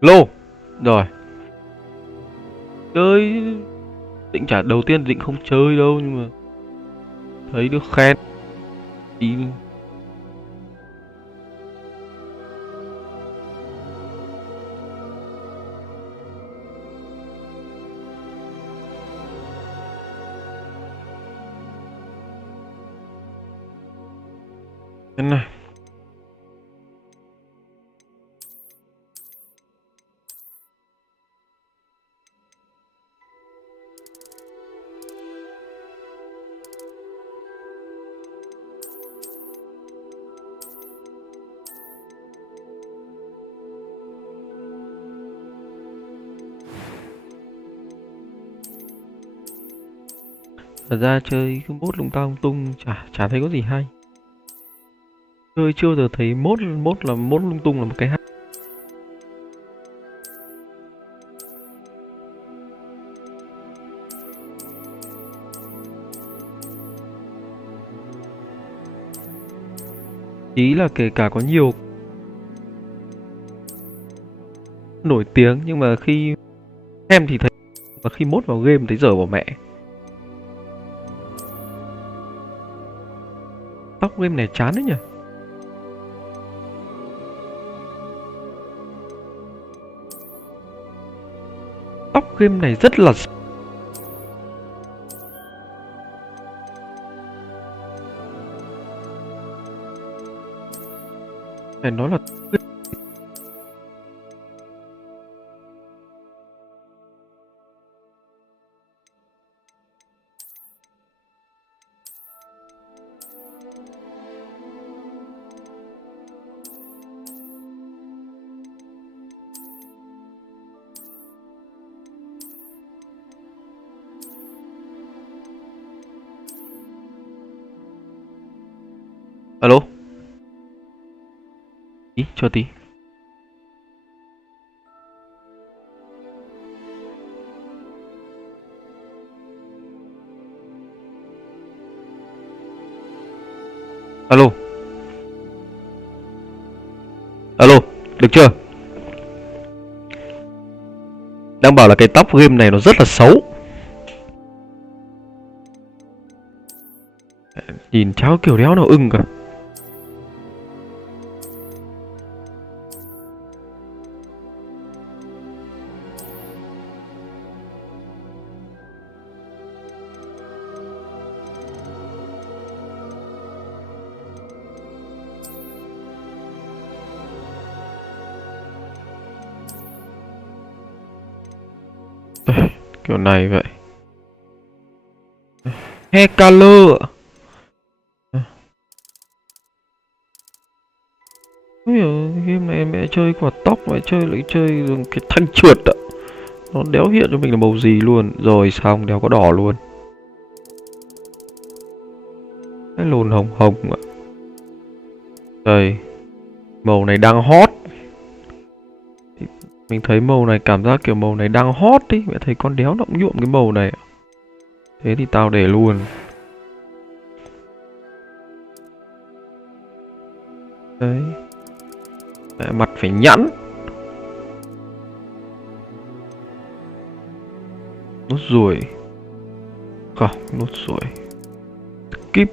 Lô. Rồi. Chơi. Định trả đầu tiên định không chơi đâu, nhưng mà thấy được khen tí. Thế này. Thật ra chơi cứ mốt lung ta lung tung chả thấy có gì hay. Chơi chưa bao giờ thấy mốt lung tung là một cái hay. Ý là kể cả có nhiều nổi tiếng nhưng mà khi em thì thấy, và khi mốt vào game thấy dở bỏ mẹ. Tóc game này chán đấy nhỉ. Tóc game này rất là phải nói là alo. Ý, cho tí. Alo. Alo, được chưa? Đang bảo là cái tóc game này nó rất là xấu. Nhìn cháu kiểu đéo nào ưng cả. Kiểu này vậy. Hair color ạ. Không hiểu game này mẹ chơi quả tóc, mẹ chơi lại chơi dùng cái thanh trượt ạ. Nó đéo hiện cho mình là màu gì luôn. Rồi xong đéo có đỏ luôn. Cái lồn hồng hồng ạ. Đây, màu này đang hot. Mình thấy màu này cảm giác kiểu màu này đang hot đi. Mẹ thấy con đéo nó cũng nhuộm cái màu này. Thế thì tao để luôn. Đấy. Mẹ mặt phải nhẵn. Nốt ruồi. Không, nốt ruồi. Skip.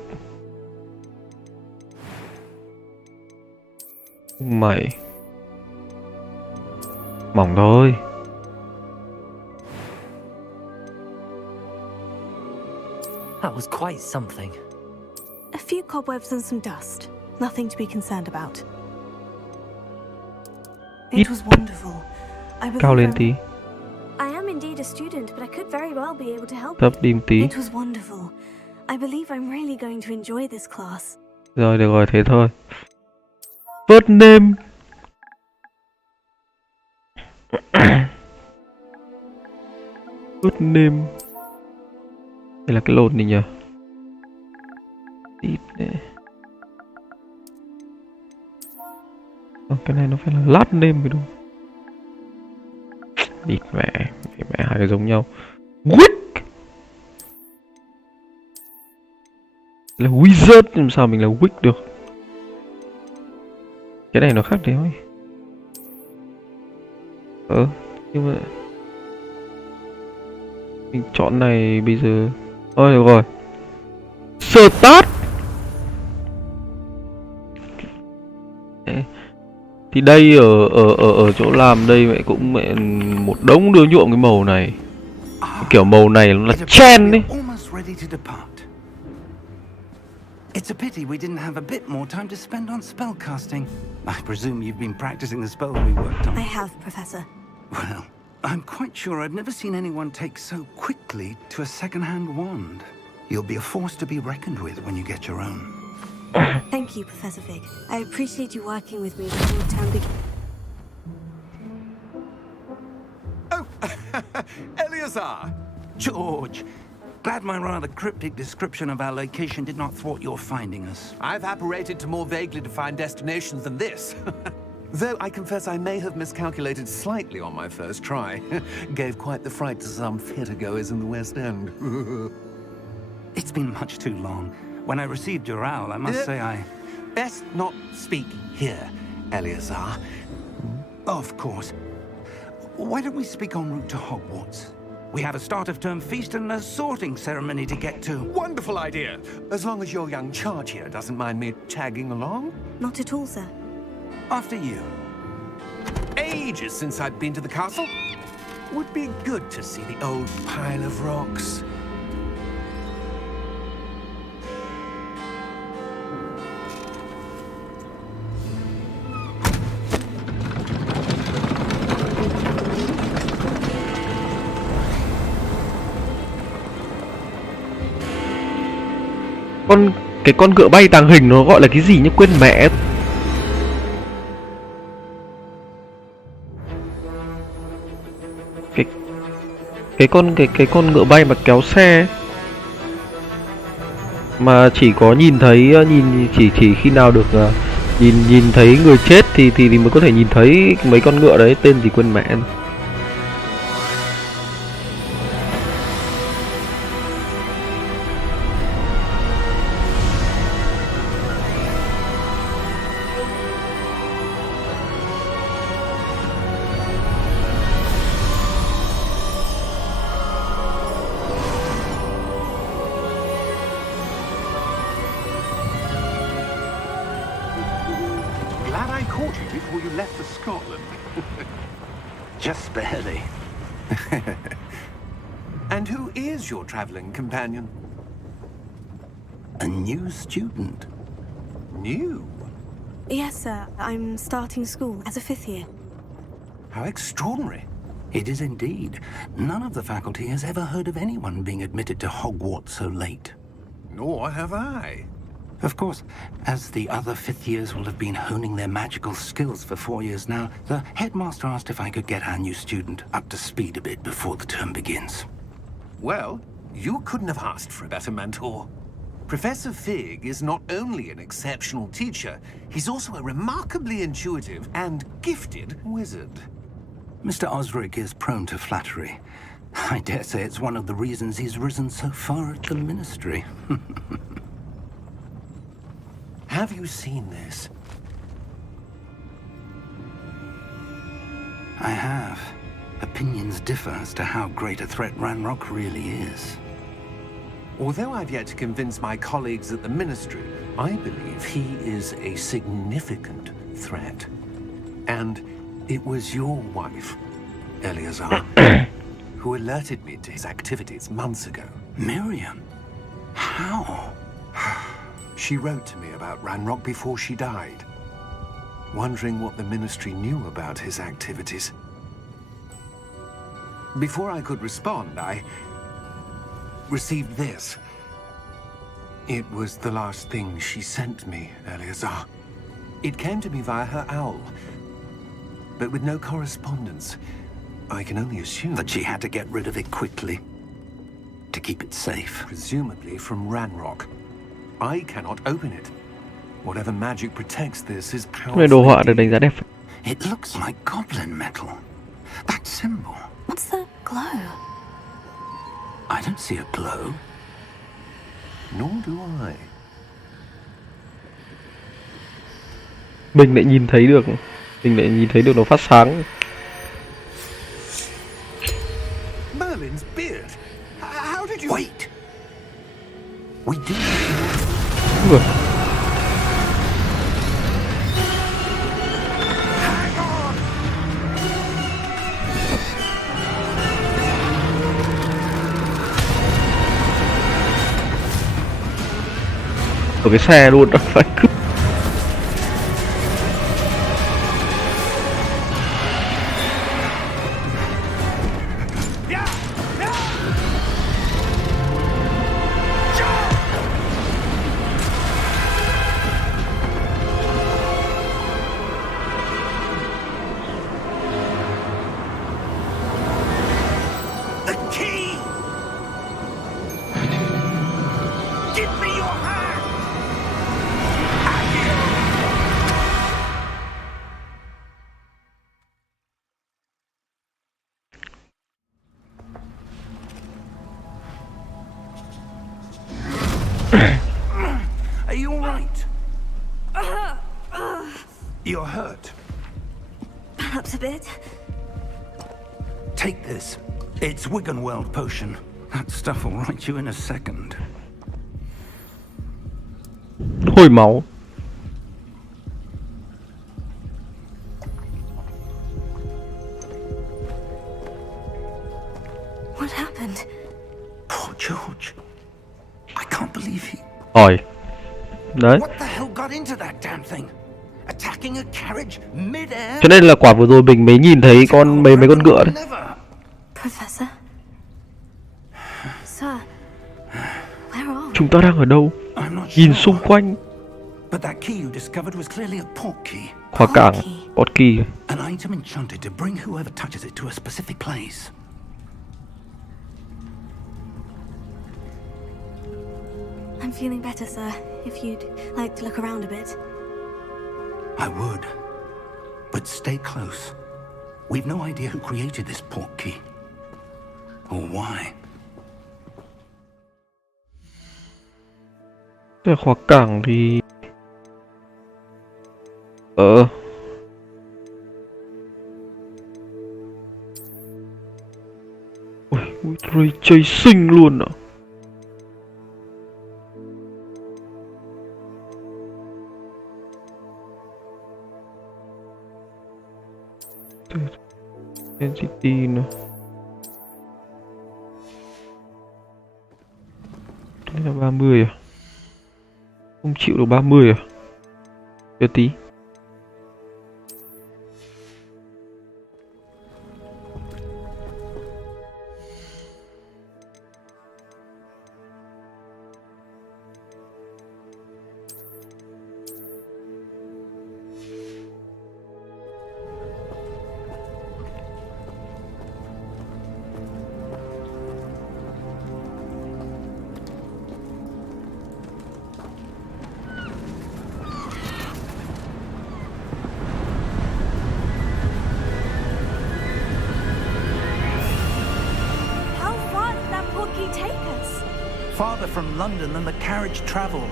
Mày. Mỏng thôi. That was quite something. A few cobwebs and some dust. Nothing to be concerned about. It was wonderful. I Cao lên believe tí. I am indeed a student, but I could very well be able to help. Thấp đi một tí. It was wonderful. I believe I'm really going to enjoy this class. Rồi, được rồi, thế thôi. First name. First name. Đây là cái lồn này nhỉ? Ít đấy. Cái này nó phải là last name mới đúng. Địt mẹ hai cái giống nhau. Wick là wizard, làm sao mình là wick được? Cái này nó khác đéo ấy. Nhưng mà mình chọn này bây giờ. Thôi được rồi. Start. Thì đây ở chỗ làm đây mẹ cũng mẹ một đống đứa nhuộm cái màu này. Kiểu màu này nó là trend ấy. It's a pity we didn't have a bit more time to spend on spellcasting. I presume you've been practicing the spell we worked on. I have, Professor. Well, I'm quite sure I've never seen anyone take so quickly to a second-hand wand. You'll be a force to be reckoned with when you get your own. Thank you, Professor Fig. I appreciate you working with me before the term begins. Oh, Eleazar! George! Glad my rather cryptic description of our location did not thwart your finding us. I've apparated to more vaguely defined destinations than this. Though I confess I may have miscalculated slightly on my first try. Gave quite the fright to some theatre-goers in the West End. It's been much too long. When I received your owl, I must say I... Best not speak here, Eleazar. Of course. Why don't we speak en route to Hogwarts? We have a start-of-term feast and a sorting ceremony to get to. Wonderful idea! As long as your young charge here doesn't mind me tagging along. Not at all, sir. After you. Ages since I've been to the castle. Would be good to see the old pile of rocks. Cái con ngựa bay tàng hình nó gọi là cái gì nhá, quên mẹ. Cái con ngựa bay mà kéo xe mà chỉ có nhìn thấy chỉ khi nào được nhìn thấy người chết thì mới có thể nhìn thấy mấy con ngựa đấy, tên gì quên mẹ. Glad I caught you before you left for Scotland. Just barely. And who is your traveling companion? A new student. New? Yes, sir. I'm starting school as a 5th year. How extraordinary. It is indeed. None of the faculty has ever heard of anyone being admitted to Hogwarts so late. Nor have I. Of course, as the other 5th years will have been honing their magical skills for 4 years now, the headmaster asked if I could get our new student up to speed a bit before the term begins. Well, you couldn't have asked for a better mentor. Professor Fig is not only an exceptional teacher, he's also a remarkably intuitive and gifted wizard. Mr. Osric is prone to flattery. I dare say it's one of the reasons he's risen so far at the Ministry. Have you seen this? I have. Opinions differ as to how great a threat Ranrock really is. Although I've yet to convince my colleagues at the Ministry, I believe he is a significant threat. And it was your wife, Eleazar, who alerted me to his activities months ago. Miriam? How? She wrote to me about Ranrock before she died, wondering what the Ministry knew about his activities. Before I could respond, I received this. It was the last thing she sent me, Eleazar. It came to me via her owl, but with no correspondence. I can only assume That she had to get rid of it quickly. To keep it safe. presumably from Ranrock. I cannot open it. Whatever magic protects this is Này đồ họa được powerful. đánh giá đẹp. It looks like goblin metal. That symbol. What's that glow? I don't see a glow. Nor do I. Mình lại nhìn thấy được. Mình lại nhìn thấy được nó phát sáng. Merlin's beard. How did you... Wait! We do. Ui, ở cái xe luôn đó phải cứ The key! Give me your hand! Are you alright? You're hurt. Perhaps a bit. Take this. It's Wiggenweld potion. That stuff will right you in a second. hồi máu. What happened? Poor George. I can't believe he... Hỏi. Đấy. What the hell got into that damn thing? Attacking a carriage mid-air? Cho nên là quả vừa rồi mình mới nhìn thấy mấy con ngựa đấy. Never. Professor? Sir, where are we? Chúng ta đang ở đâu? I'm not Nhìn sure. xung quanh. But that key you discovered was clearly a port key. Khóa cảng, Portkey. An item enchanted to bring whoever touches it to a specific place. I'm feeling better, sir. If you'd like to look around a bit. I would. But stay close. We've no idea who created this port key. Or why. Cái khóa cảng thì Ui, Ray chơi xinh luôn ạ. Entity nữa. Đây là 30 à? Không chịu được 30 à? Chờ tí. farther from London than the carriage travelled.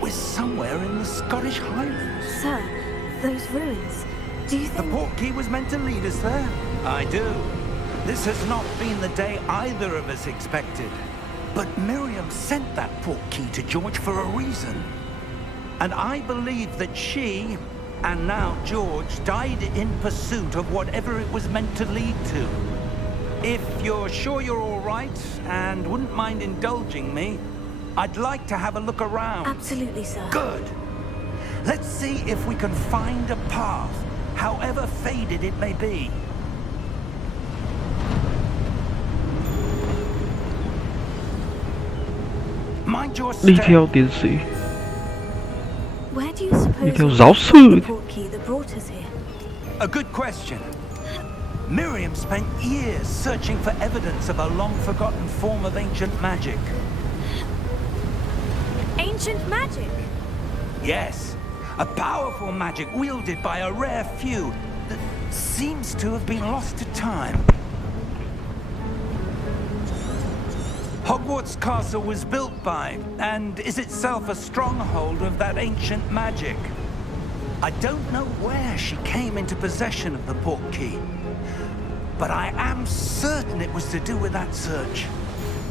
We're somewhere in the Scottish Highlands. Sir, those ruins. Do you The think... portkey was meant to lead us there? I do. This has not been the day either of us expected. But Miriam sent that portkey to George for a reason. And I believe that she, and now George, died in pursuit of whatever it was meant to lead to. If you're sure you're all right, and wouldn't mind indulging me, I'd like to have a look around. Absolutely, sir. Good. Let's see if we can find a path, however faded it may be. Mind your Đi step. theo tiến sĩ. Where do you suppose Đi theo we giáo found sư. the portkey that brought us here? A good question. Miriam spent years searching for evidence of a long-forgotten form of ancient magic. Ancient magic? Yes, a powerful magic wielded by a rare few that seems to have been lost to time. Hogwarts Castle was built by, and is itself a stronghold of that ancient magic. I don't know where she came into possession of the portkey, but I am certain it was to do with that search.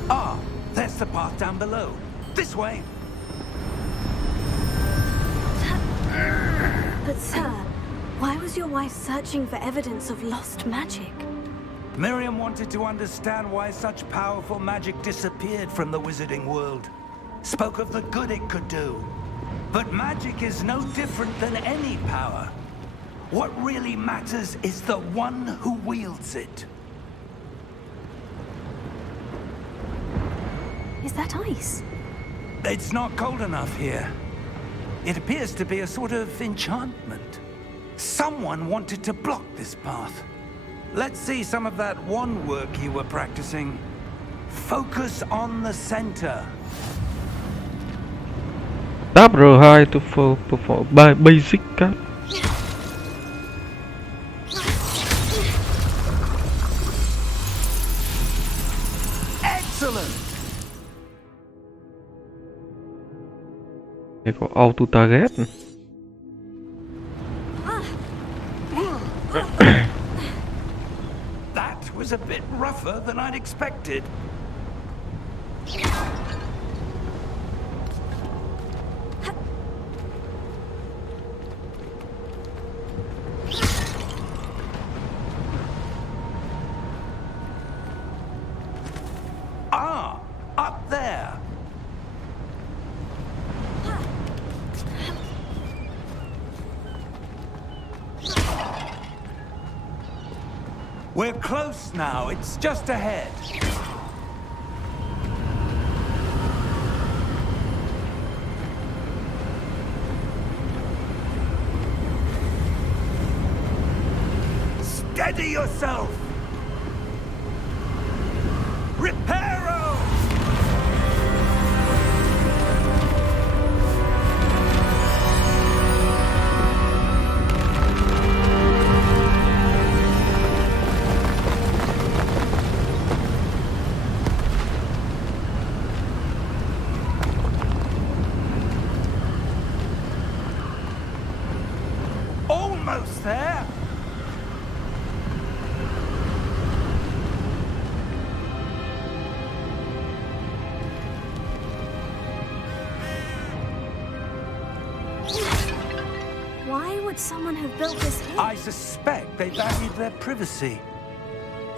Ah, there's the path down below. This way. But sir, why was your wife searching for evidence of lost magic? Miriam wanted to understand why such powerful magic disappeared from the wizarding world. Spoke of the good it could do. But magic is no different than any power. What really matters is the one who wields it. Is that ice? It's not cold enough here. It appears to be a sort of enchantment. Someone wanted to block this path. Let's see some of that wand work you were practicing. Focus on the center. Tab R2 to perform basic card. Excellent. Đây có auto target. That was a bit rougher than I'd expected. Ah, up there. We're close now. It's just ahead. Steady yourself. Reparo! Almost there. Why would someone have built this here? I suspect they valued their privacy.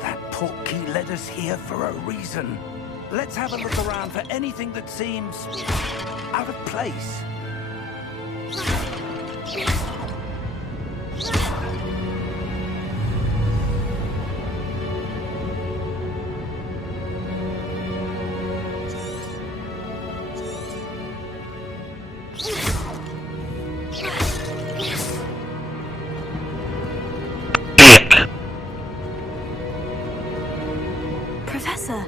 That portkey led us here for a reason. Let's have a look around for anything that seems out of place. Professor,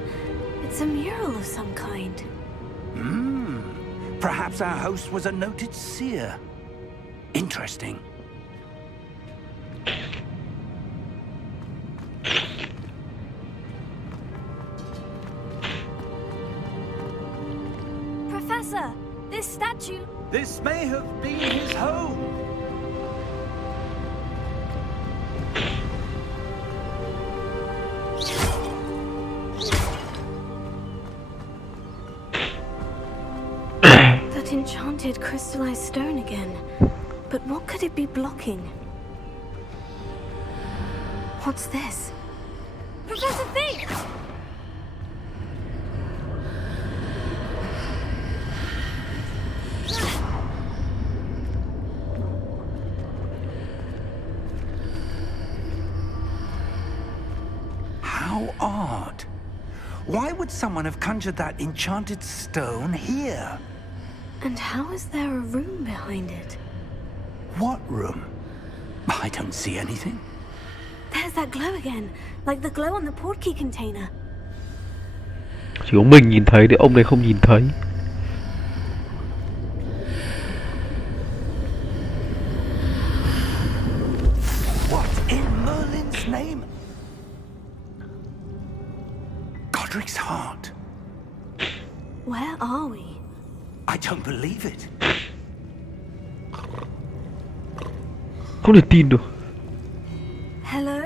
it's a mural of some kind. Perhaps our host was a noted seer. Interesting. Can't you? This may have been his home. That enchanted crystallized stone again. But what could it be blocking? What's this? Professor Fig! How odd. Why would someone have conjured that enchanted stone here? And how is there a room behind it? What room? I don't see anything. There's that glow again, like the glow on the portkey container. Chỉ có mình nhìn thấy, để ông này không nhìn thấy. What in Merlin's name? Godric's heart. Where are we? I don't believe it. Không thể tin được. Hello?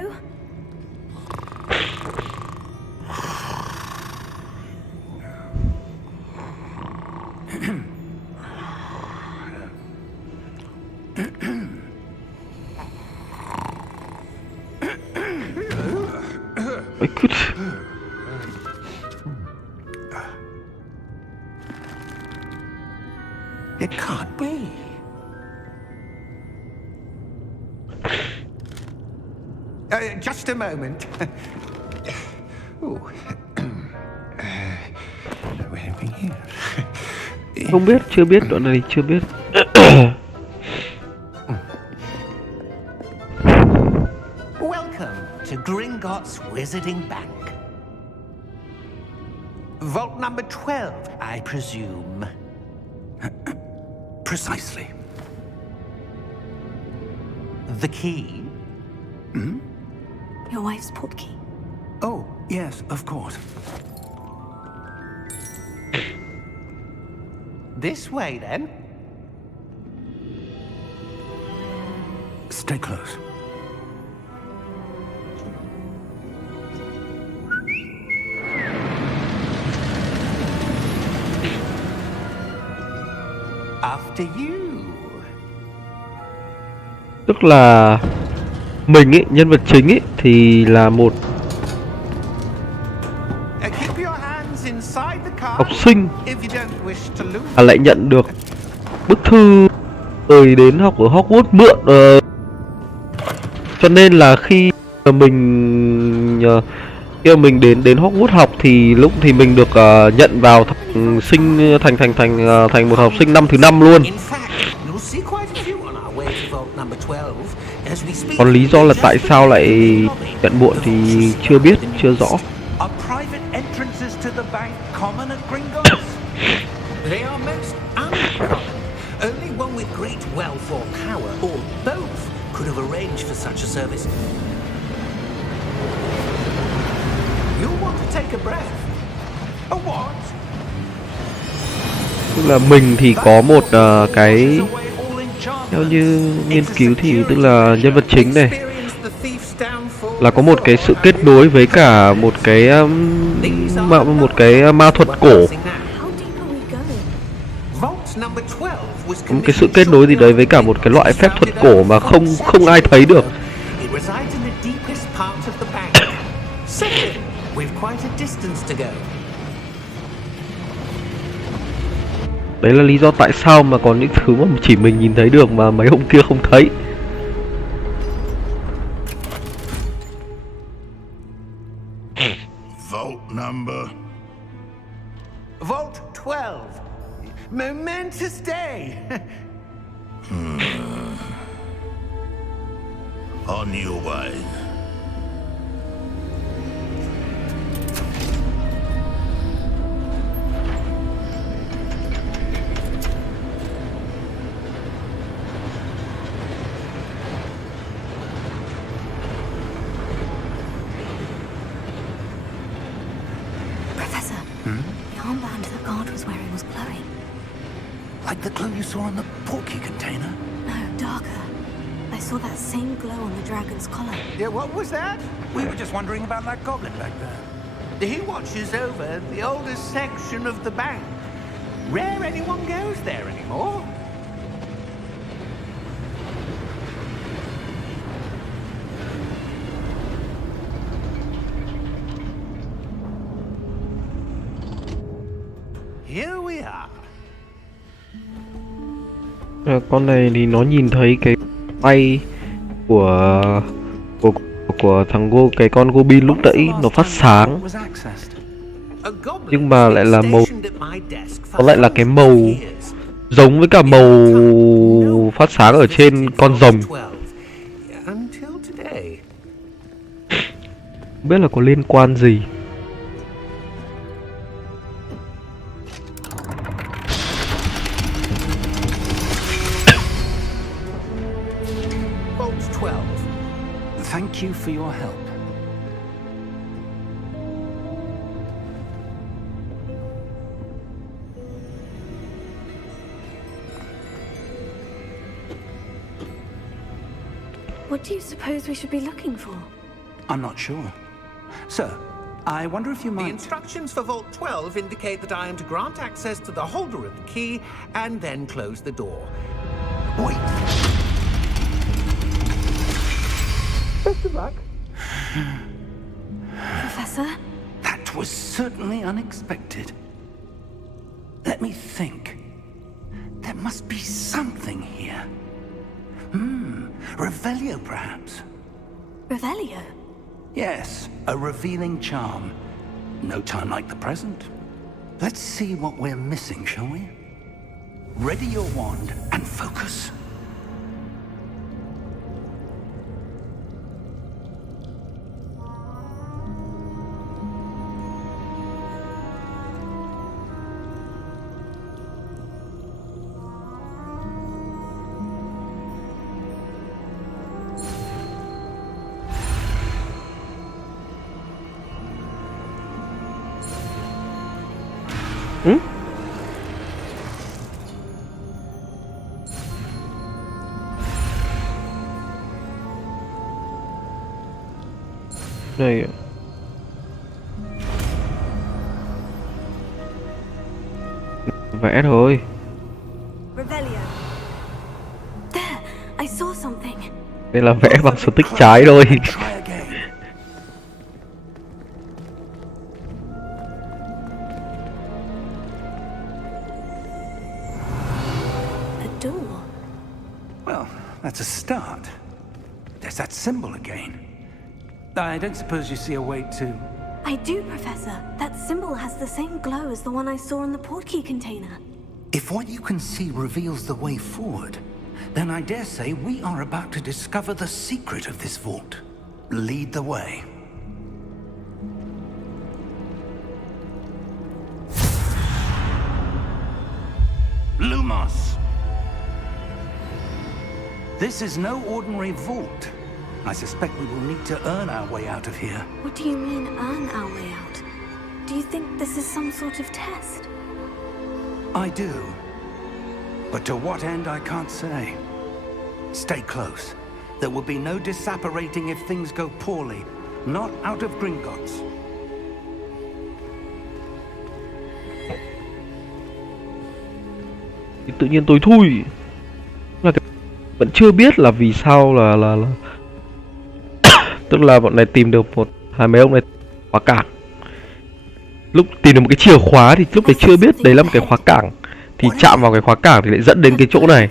I could. It can't be. Just a moment. Ooh. Where are we here? Không biết, chưa biết, đoạn này chưa biết. Welcome to Gringotts Wizarding Bank. Vault number 12, I presume. Precisely. The key? Your wife's portkey. Oh, yes, of course. This way, then. Stay close. After you. Tức là mình ấy, nhân vật chính ấy thì là một Keep your hands inside the car học sinh if you don't wish to lose. lại nhận được bức thư rồi đến học ở Hogwarts mượn, cho nên là khi mình đến Hogwarts học thì lúc thì mình được nhận vào thành một học sinh năm thứ 5 luôn. In fact, you'll see quite a few on our way to vault number 12 as we speak. Còn lý do là tại sao lại nhận muộn thì chưa biết, chưa rõ. Are private entrances to the bank common at Gringotts? They are most uncommon. Only one with great wealth or power, or both, could have arranged for such a service. You'll want to take a breath. A what? Tức là mình thì có một cái theo như nghiên cứu thì tức là nhân vật chính này là có một cái sự kết nối với cả một cái ma thuật cổ, How deep are we going? một cái sự kết nối gì đấy với cả một cái loại phép thuật cổ mà không ai thấy được. It resides in the deepest part of the bank. Second, we've quite a distance to go. Đấy là lý do tại sao mà có những thứ mà chỉ mình nhìn thấy được mà mấy ông kia không thấy. Vault number. Vault 12. Momentous day. On your way. Professor, the armband that guard was wearing was glowing. Like the glow you saw in the portkey container? No, darker. I saw that same glow on the dragon's collar. Yeah, what was that? We were just wondering about that goblin back there. He watches over the oldest section of the bank. Rare anyone goes there anymore. Here we are. Con này thì nó nhìn thấy cái bay của thằng cái con Goblin lúc nãy nó phát sáng, nhưng mà lại là màu, nó lại là cái màu giống với cả màu phát sáng ở trên con rồng. Không biết là có liên quan gì. Thank you for your help. What do you suppose we should be looking for? I'm not sure. Sir, I wonder if you The might... instructions for Vault 12 indicate that I am to grant access to the holder of the key and then close the door. Wait. Best of luck. Professor? That was certainly unexpected. Let me think. There must be something here. Revelio, perhaps? Revelio? Yes, a revealing charm. No time like the present. Let's see what we're missing, shall we? Ready your wand and focus. Này, vẽ thôi. Revelio. There, I saw something. Đây là vẽ bằng stick trái thôi. Try again. A door. Well, that's a start. There's that symbol again. I don't suppose you see a way to... I do, Professor. That symbol has the same glow as the one I saw in the portkey container. If what you can see reveals the way forward, then I dare say we are about to discover the secret of this vault. Lead the way. Lumos! This is no ordinary vault. I suspect we will need to earn our way out of here. What do you mean, earn our way out? Do you think this is some sort of test? I do. But to what end, I can't say. Stay close. There will be no disapparating if things go poorly. Not out of Gringotts. Thì tự nhiên tối thui. Là cái... vẫn chưa biết là vì sao là tức là bọn này tìm được hai mấy ông này khóa cảng. Lúc tìm được một cái chìa khóa thì lúc đấy chưa biết đấy là một cái khóa cảng, thì chạm vào cái khóa cảng thì lại dẫn đến cái chỗ này.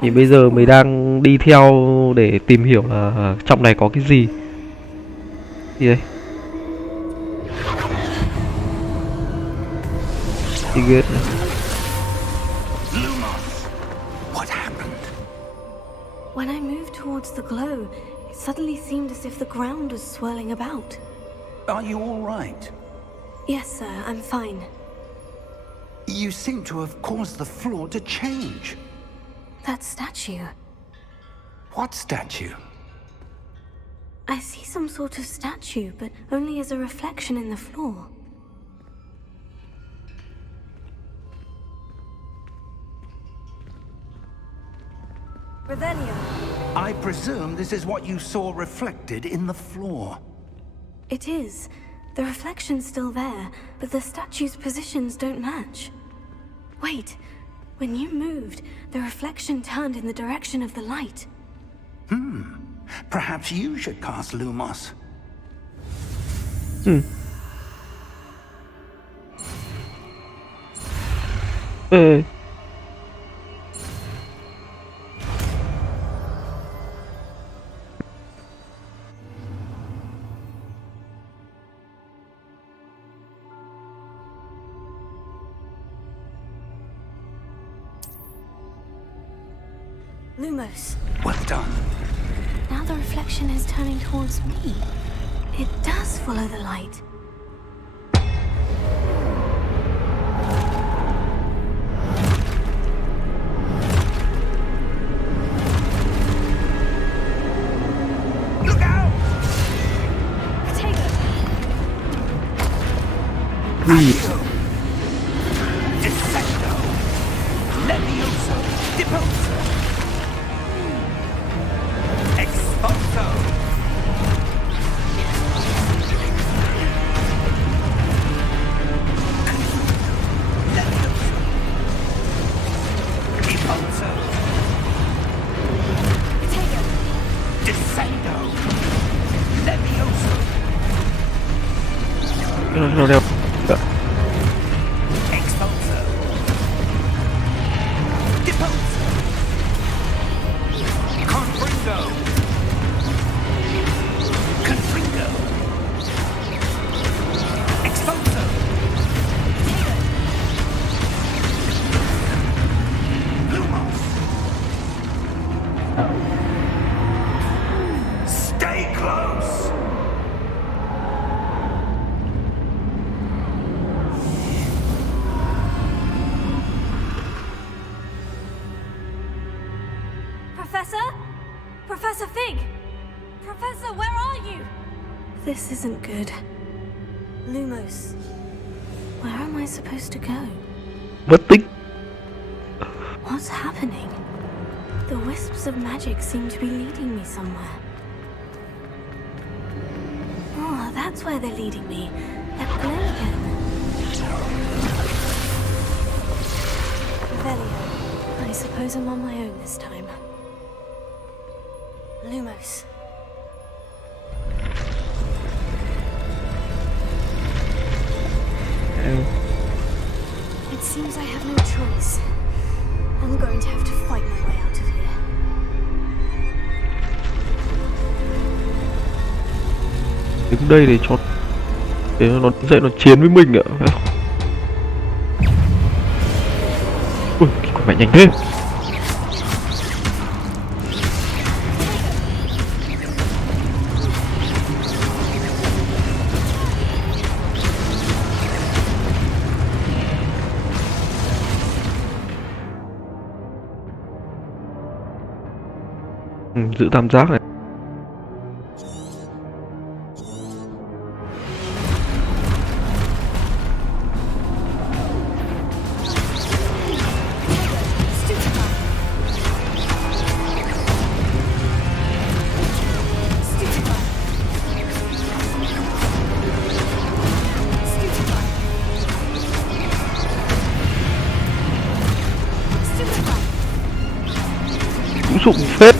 Thì bây giờ mới đang đi theo để tìm hiểu là trong này có cái gì. Gì đây? Đi ghét. What happened? When I moved towards the glow, it suddenly seemed as if the ground was swirling about. Are you all right? Yes, sir, I'm fine. You seem to have caused the floor to change. That statue. What statue? I see some sort of statue, but only as a reflection in the floor. Revelio. I presume this is what you saw reflected in the floor. It is. The reflection's still there, but the statue's positions don't match. Wait. When you moved, the reflection turned in the direction of the light. Perhaps you should cast Lumos. Ê. Lumos. Well done. Now the reflection is turning towards me. It does follow the light. Look out! Potato! Ui. Defecto! Levioso! Deposo! Expulso! Levioso! Deposo! Potato! Descendo! Levioso! Nó đeo. Expulso! Deposo! Confringo! Confringo! Expulso! Lumos! Stay close! Professor? Professor Fig! Professor, where are you? This isn't good. Lumos. Where am I supposed to go? Mất tích. What's happening? The wisps of magic seem to be leading me somewhere. Oh, that's where they're leading me. That glow again. Revelio. I suppose I'm on my own this time. Lumos. It seems I have no choice. I'm going to have to fight my way out of here. Đứng đây để nó dậy nó chiến với mình ạ. Ui, cái con mẹ nhanh thế. Giữ tam giác này. Cũng dụng phết.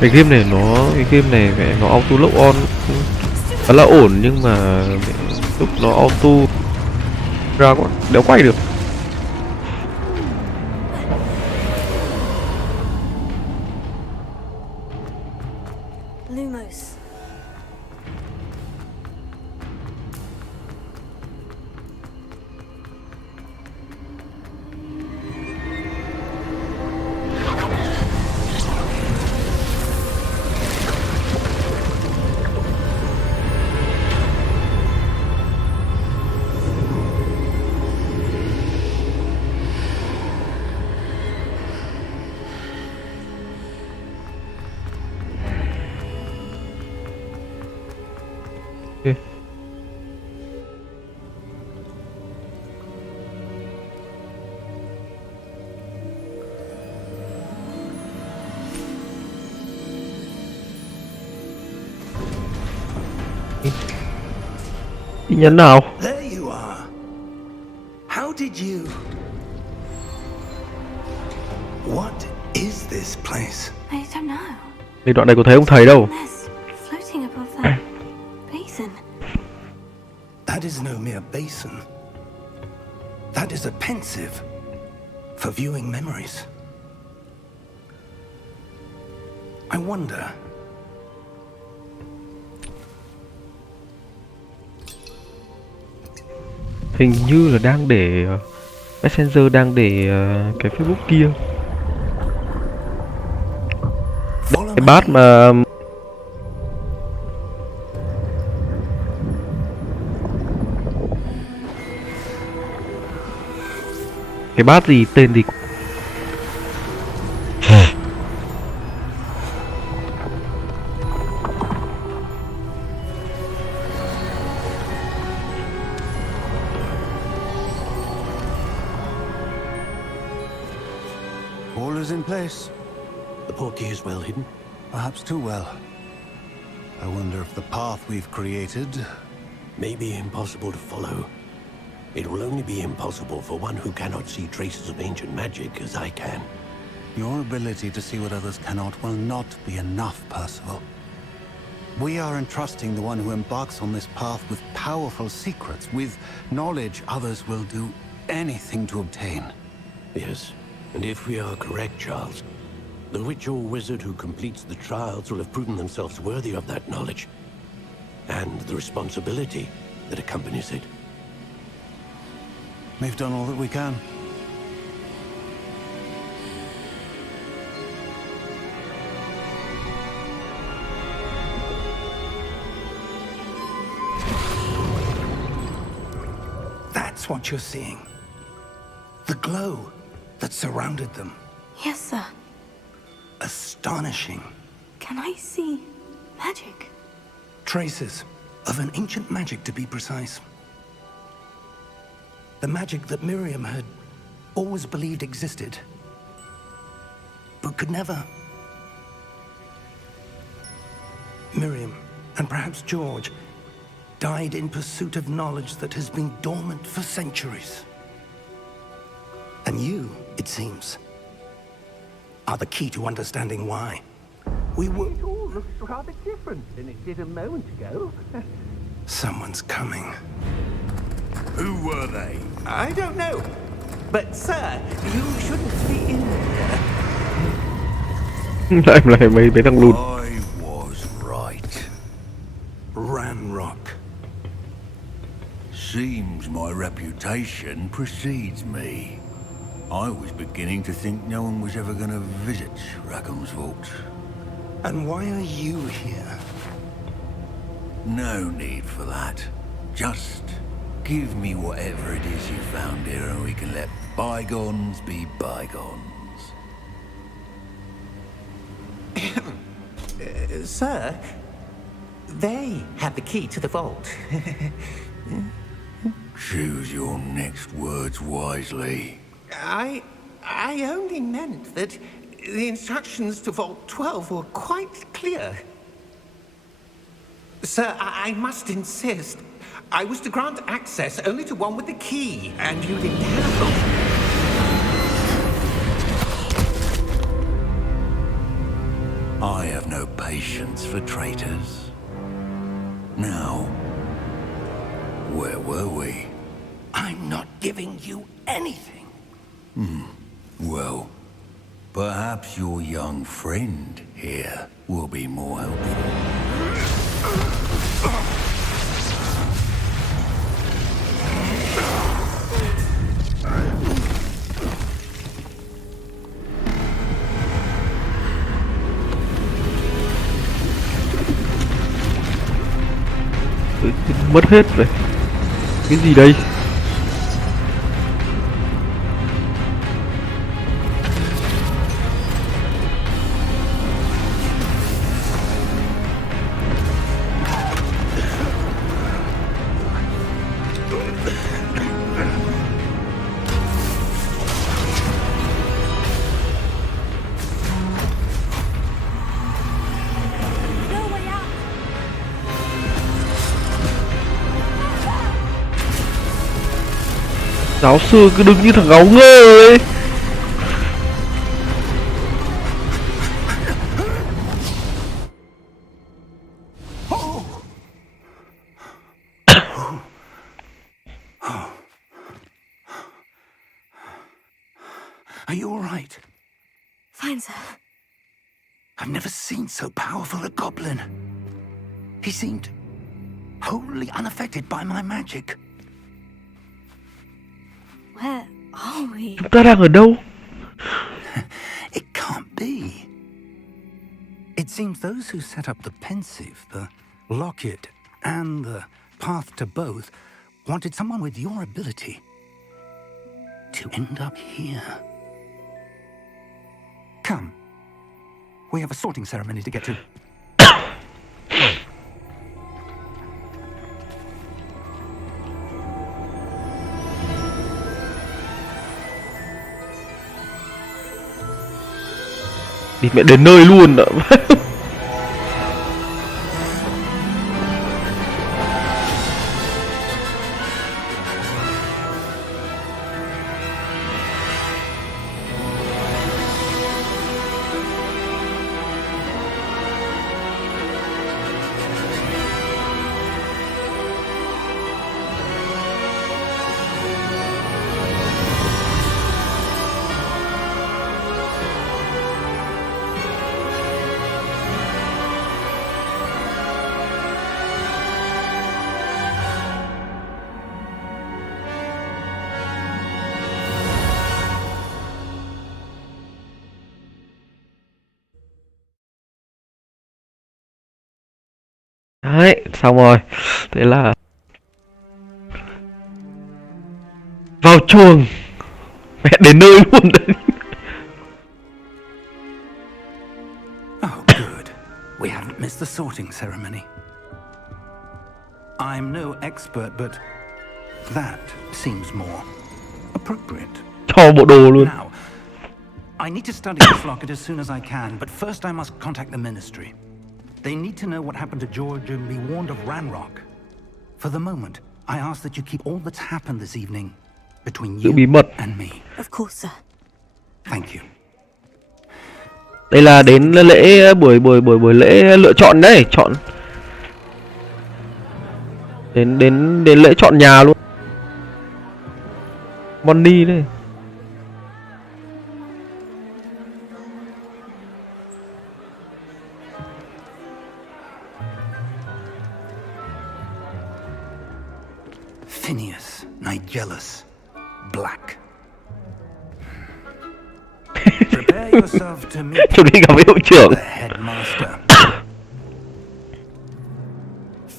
Cái game này nó auto lock on khá là ổn, nhưng mà lúc nó auto ra quá đéo quay được. Lumos. Tin nhắn nào? There you are. How did you... What is this place? I don't know. Thì đoạn này có thấy ông thầy đâu. Mess floating above that basin. That is no mere basin. That is a pensive for viewing memories. I wonder... Hình như là đang để Messenger đang để cái Facebook kia. Follow Cái me. bát mà cái bát gì tên gì All is in place. The portkey is well hidden. Perhaps too well. I wonder if the path we've created... May be impossible to follow. It will only be impossible for one who cannot see traces of ancient magic as I can. Your ability to see what others cannot will not be enough, Percival. We are entrusting the one who embarks on this path with powerful secrets, with knowledge others will do anything to obtain. Yes, and if we are correct, Charles, the witch or wizard who completes the trials will have proven themselves worthy of that knowledge, and the responsibility that accompanies it. We've done all that we can. That's what you're seeing. The glow that surrounded them. Yes, sir. Astonishing. Can I see magic? Traces of an ancient magic, to be precise. The magic that Miriam had always believed existed, but could never. Miriam, and perhaps George, died in pursuit of knowledge that has been dormant for centuries. And you, it seems, are the key to understanding why. We were... It all looks rather different than it did a moment ago. Someone's coming. Who were they? I don't know. But, sir, you shouldn't be in there. lại mấy thằng lùn. I was right. Ranrock. Seems my reputation precedes me. I was beginning to think no one was ever going to visit Rackham's Vault. And why are you here? No need for that. Just give me whatever it is you found here and we can let bygones be bygones. Sir, they have the key to the vault. Choose your next words wisely. I only meant that the instructions to Vault 12 were quite clear. Sir, I must insist. I was to grant access only to one with the key, and you didn't have them. I have no patience for traitors. Now, where were we? I'm not giving you anything. Well, perhaps your young friend here will be more helpful. Mất hết rồi. Cái gì đây? No way out. Giáo sư cứ đứng như thằng gáo ngơ ấy. Are you all right? Fine, sir. I've never seen so powerful a goblin. He seemed wholly unaffected by my magic. Where are we? Chúng ta đang ở đâu? It can't be. It seems those who set up the Pensive, the Locket, and the Path to Both wanted someone with your ability to end up here. Come. We have a sorting ceremony to get to. Đi mẹ đến nơi luôn ạ. Đấy, xong rồi. Thế là vào chuồng. Mẹ đến nơi luôn đấy. Oh, good. We haven't missed the sorting ceremony. I'm no expert, but that seems more appropriate. Cho bộ đồ luôn. Now, I need to study this locket as soon as I can, but first I must contact the Ministry. They need to know what happened to George and be warned of Ranrock. For the moment, I ask that you keep all that's happened this evening between Giữ bí you mật. and me. Of course, sir. Thank you. Đây là đến lễ buổi lễ lựa chọn đấy, chọn đến lễ chọn nhà luôn. Money đây. Phineas Nigellus Black. Prepare yourself to meet Chuẩn bị gặp với hiệu trưởng. the headmaster.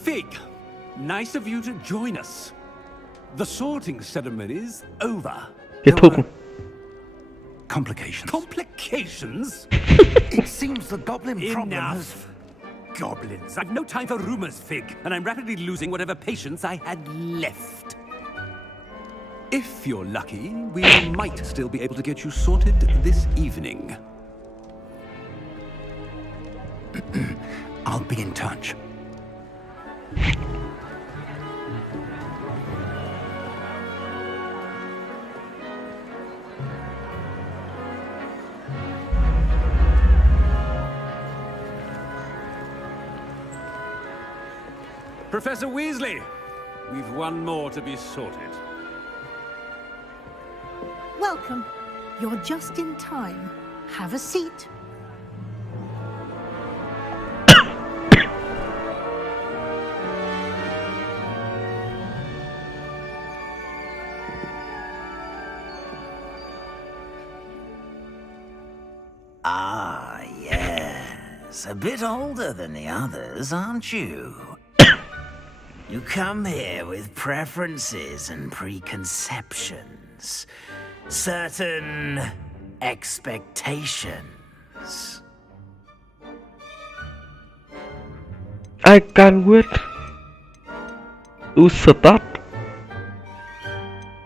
Fig, nice of you to join us. The sorting ceremony's over. Kết thúc. Complications. Complications? It seems the goblin problem Enough. has... Goblins. I've no time for rumors, Fig, and I'm rapidly losing whatever patience I had left. If you're lucky, we might still be able to get you sorted this evening. I'll be in touch. Professor Weasley, we've one more to be sorted. Welcome. You're just in time. Have a seat. Ah, yes. A bit older than the others, aren't you? You come here with preferences and preconceptions. Certain expectations. I can't wait to start.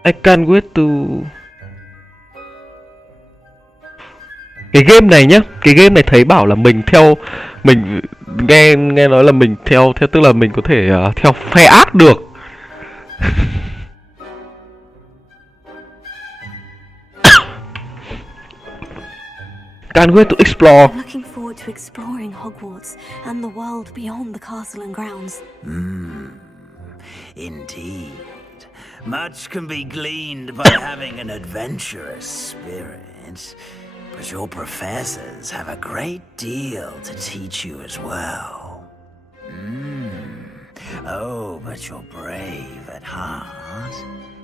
I can't wait to... Cái game này nhá, cái game này thấy bảo là mình theo, mình nghe nói là mình theo tức là mình có thể theo phe ác được. Can't wait to explore. I'm looking forward to exploring Hogwarts and the world beyond the castle and grounds. Indeed. Much can be gleaned by having an adventurous spirit, but your professors have a great deal to teach you as well. Oh, but you're brave at heart,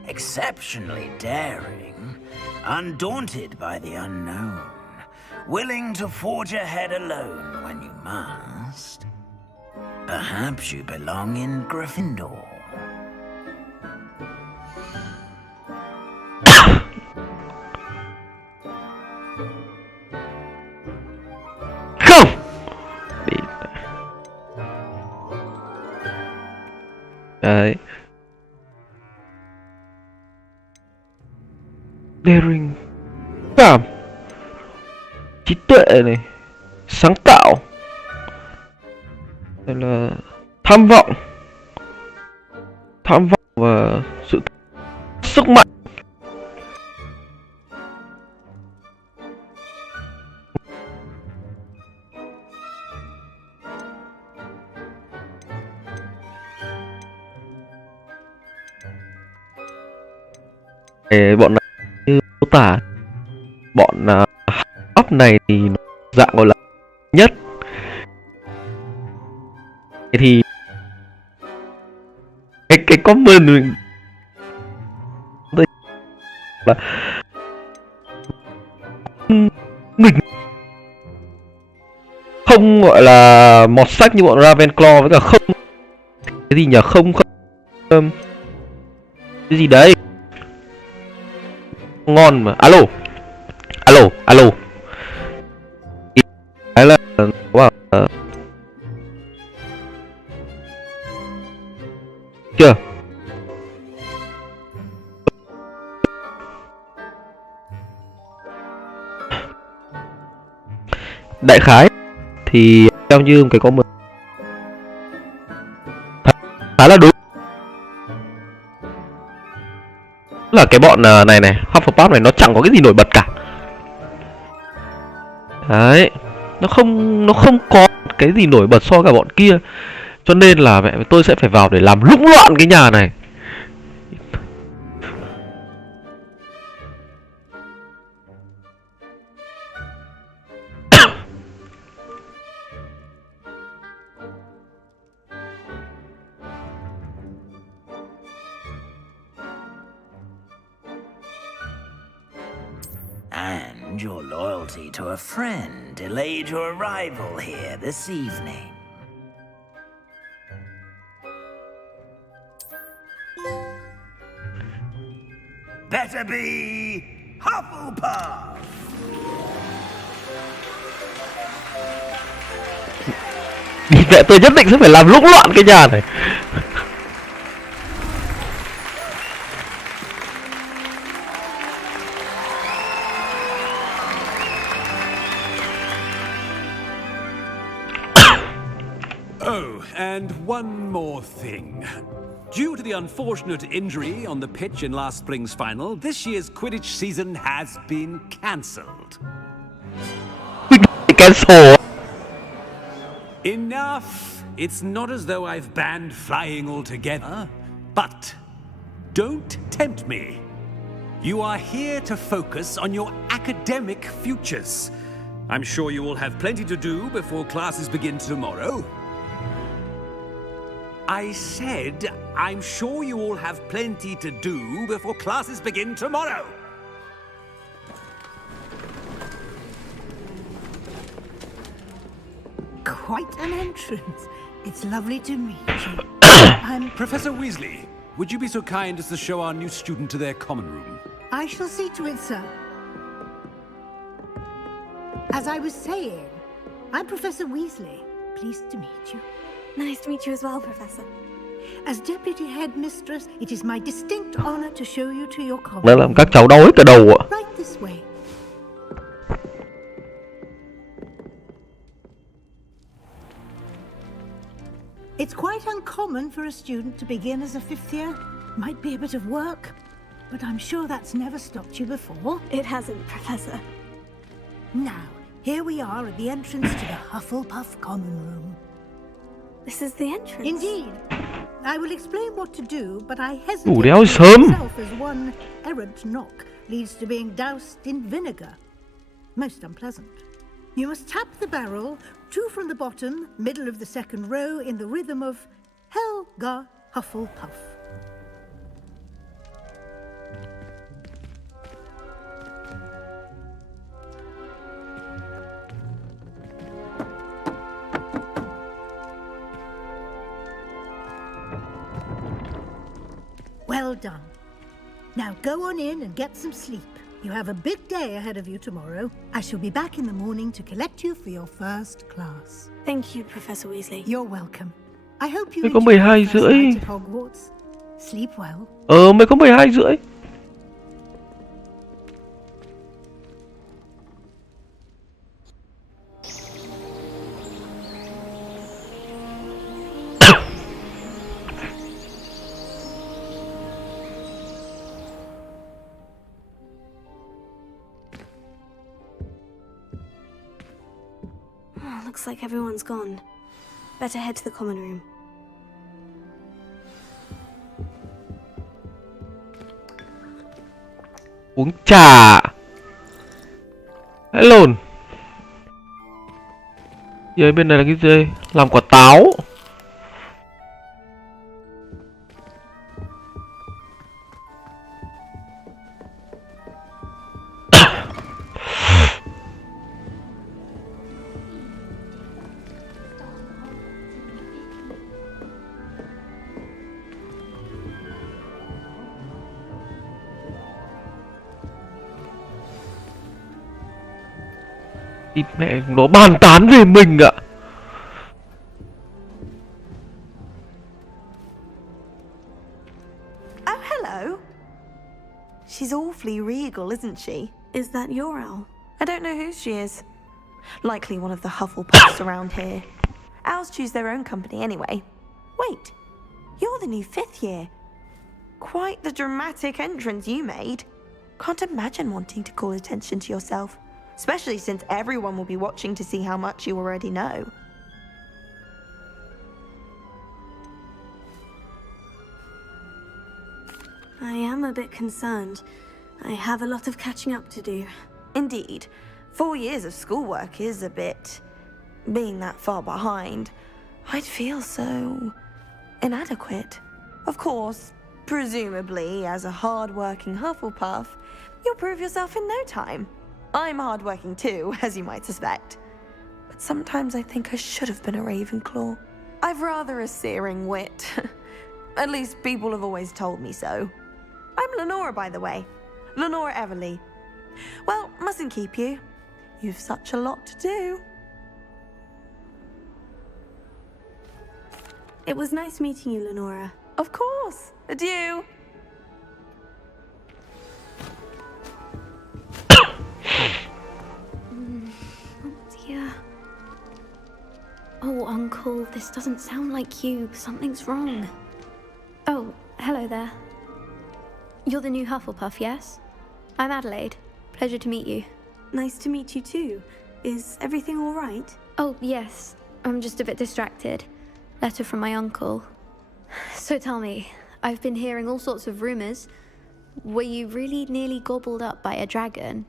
exceptionally daring, undaunted by the unknown, willing to forge ahead alone when you must. Perhaps you belong in Gryffindor. Không. Đấy. Daring, cảm, trí tuệ này, sáng tạo, đây là tham vọng và sự sức mạnh. Bọn này như mô tả, bọn ốc này thì nó dạng gọi là nhất thì cái comment mình là nghịch, không gọi là mọt sách như bọn Ravenclaw, với cả không cái gì nhỉ, không cái gì đấy ngon mà. Alo cái là wow. Chưa đại khái thì theo như cái comment khá là đúng, là cái bọn này Hufflepuff này nó chẳng có cái gì nổi bật cả. Đấy, nó không có cái gì nổi bật so với cả bọn kia, cho nên là mẹ tôi sẽ phải vào để làm lũng loạn cái nhà này. And your loyalty to a friend delayed your arrival here this evening. Better be Hufflepuff! Mẹ tôi nhất định sẽ phải làm lũng loạn cái nhà này. Oh, and one more thing. Due to the unfortunate injury on the pitch in last spring's final, this year's Quidditch season has been cancelled. Cancel. Enough! It's not as though I've banned flying altogether, but don't tempt me. You are here to focus on your academic futures. I'm sure you will have plenty to do before classes begin tomorrow. I said, I'm sure you all have plenty to do before classes begin tomorrow. Quite an entrance. It's lovely to meet you. I'm... Professor Weasley, would you be so kind as to show our new student to their common room? I shall see to it, sir. As I was saying, I'm Professor Weasley. Pleased to meet you. Nice to meet you as well, Professor. As Deputy Headmistress, it is my distinct honor to show you to your common Đã làm các cháu đau hết cả đầu ạ. Right this way. It's quite uncommon for a student to begin as a fifth year. Might be a bit of work, but I'm sure that's never stopped you before. It hasn't, Professor. Now, Here we are at the entrance to the Hufflepuff Common Room. This is the entrance. Indeed. I will explain what to do, but I Đủ hesitate đéo to sớm. myself as one errant knock leads to being doused in vinegar. Most unpleasant. You must tap the barrel, 2 from the bottom, middle of the second row, in the rhythm of Helga Hufflepuff. Well done. Now go on in and get some sleep. You have a big day ahead of you tomorrow. I shall be back in the morning to collect you for your first class. Thank you, Professor Weasley. You're welcome. I hope you Mày có enjoy your 12 first rưỡi. night at Hogwarts. Sleep well. Mày có 12 rưỡi. Oh, looks like everyone's gone. Better head to the common room. Uống trà. Hãy lồn. Dưới bên này là cái gì? Làm quả táo. Ít mẹ nó bàn tán về mình ạ. Oh, hello. She's awfully regal, isn't she? Is that your owl? I don't know who she is. Likely one of the Hufflepuffs around here. Owls choose their own company anyway. Wait, you're the new 5th year. Quite the dramatic entrance you made. Can't imagine wanting to call attention to yourself. Especially since everyone will be watching to see how much you already know. I am a bit concerned. I have a lot of catching up to do. Indeed. 4 years of schoolwork is a bit... being that far behind. I'd feel so... inadequate. Of course, presumably, as a hard-working Hufflepuff, you'll prove yourself in no time. I'm hardworking too, as you might suspect. But sometimes I think I should have been a Ravenclaw. I've rather a searing wit. At least people have always told me so. I'm Lenora, by the way. Lenora Everly. Well, mustn't keep you. You've such a lot to do. It was nice meeting you, Lenora. Of course. Adieu. Dear. Oh, Uncle, this doesn't sound like you. Something's wrong. Oh, hello there. You're the new Hufflepuff, yes? I'm Adelaide. Pleasure to meet you. Nice to meet you too. Is everything all right? Oh, yes. I'm just a bit distracted. Letter from my uncle. So tell me, I've been hearing all sorts of rumors. Were you really nearly gobbled up by a dragon?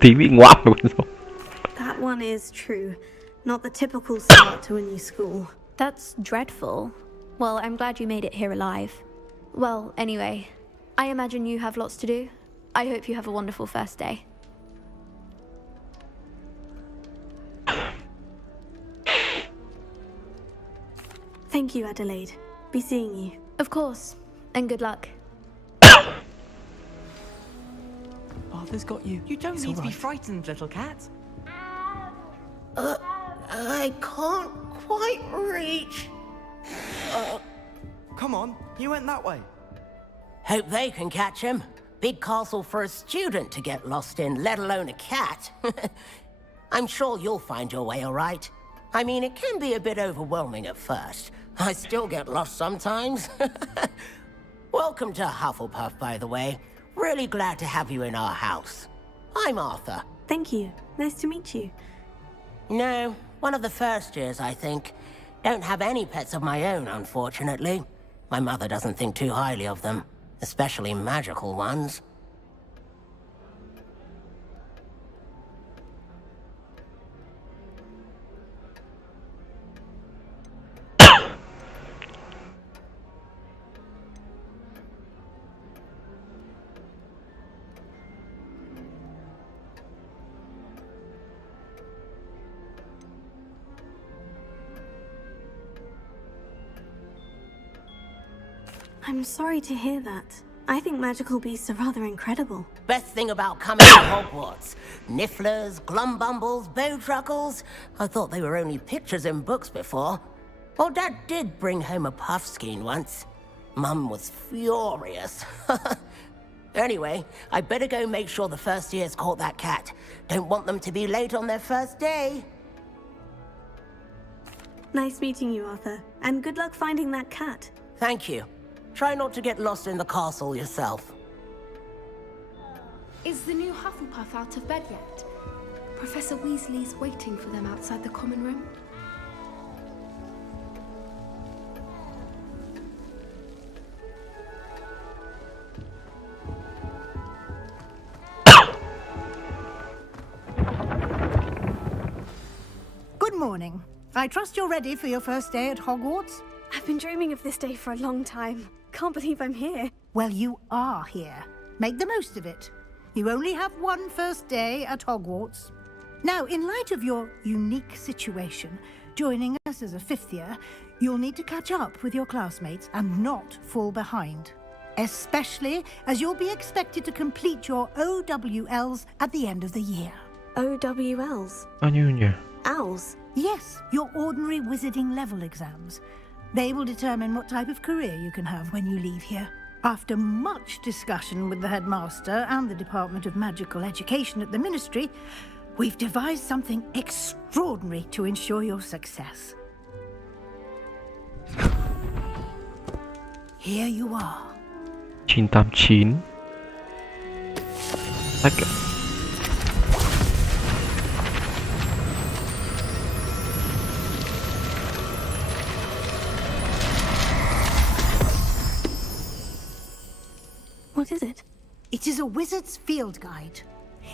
Tí bị ngoạm rồi. That one is true. Not the typical start to a new school. That's dreadful. Well, I'm glad you made it here alive. Well, anyway, I imagine you have lots to do. I hope you have a wonderful first day. Thank you, Adelaide. Be seeing you. Of course. And good luck. Arthur's got you. You don't need to be frightened, little cat. I can't quite reach. Come on, you went that way. Hope they can catch him. Big castle for a student to get lost in, let alone a cat. I'm sure you'll find your way all right. I mean, it can be a bit overwhelming at first. I still get lost sometimes. Welcome to Hufflepuff, by the way. Really glad to have you in our house. I'm Arthur. Thank you. Nice to meet you. No, one of the first years, I think. Don't have any pets of my own, unfortunately. My mother doesn't think too highly of them, especially magical ones. I'm sorry to hear that. I think magical beasts are rather incredible. Best thing about coming to Hogwarts. Nifflers, Glumbumbles, Bowtruckles. I thought they were only pictures in books before. Well, Dad did bring home a Puffskein once. Mum was furious. Anyway, I better go make sure the first years caught that cat. Don't want them to be late on their first day. Nice meeting you, Arthur. And good luck finding that cat. Thank you. Try not to get lost in the castle yourself. Is the new Hufflepuff out of bed yet? Professor Weasley's waiting for them outside the common room. Good morning. I trust you're ready for your first day at Hogwarts? I've been dreaming of this day for a long time. Can't believe I'm here. Well, you are here. Make the most of it. You only have one first day at Hogwarts. Now, in light of your unique situation, joining us as a fifth year, you'll need to catch up with your classmates and not fall behind. Especially as you'll be expected to complete your OWLs at the end of the year. OWLs? Anyunya. Owls? Yes, your ordinary wizarding level exams. They will determine what type of career you can have when you leave here. After much discussion with the headmaster and the Department of Magical Education at the Ministry, we've devised something extraordinary to ensure your success. Here you are. 989. Okay. What is it? It is a wizard's field guide.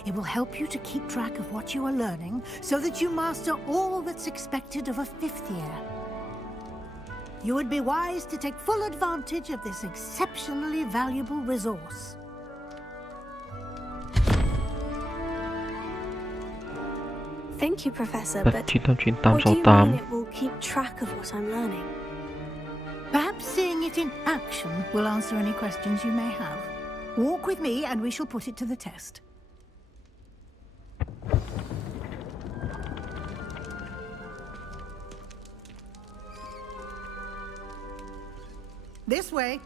It will help you to keep track of what you are learning so that you master all that's expected of a fifth year. You would be wise to take full advantage of this exceptionally valuable resource. Thank you, Professor, but what do you 998 mean it will keep track of what I'm learning? Perhaps seeing it in action will answer any questions you may have. Walk with me and we shall put it to the test. This way.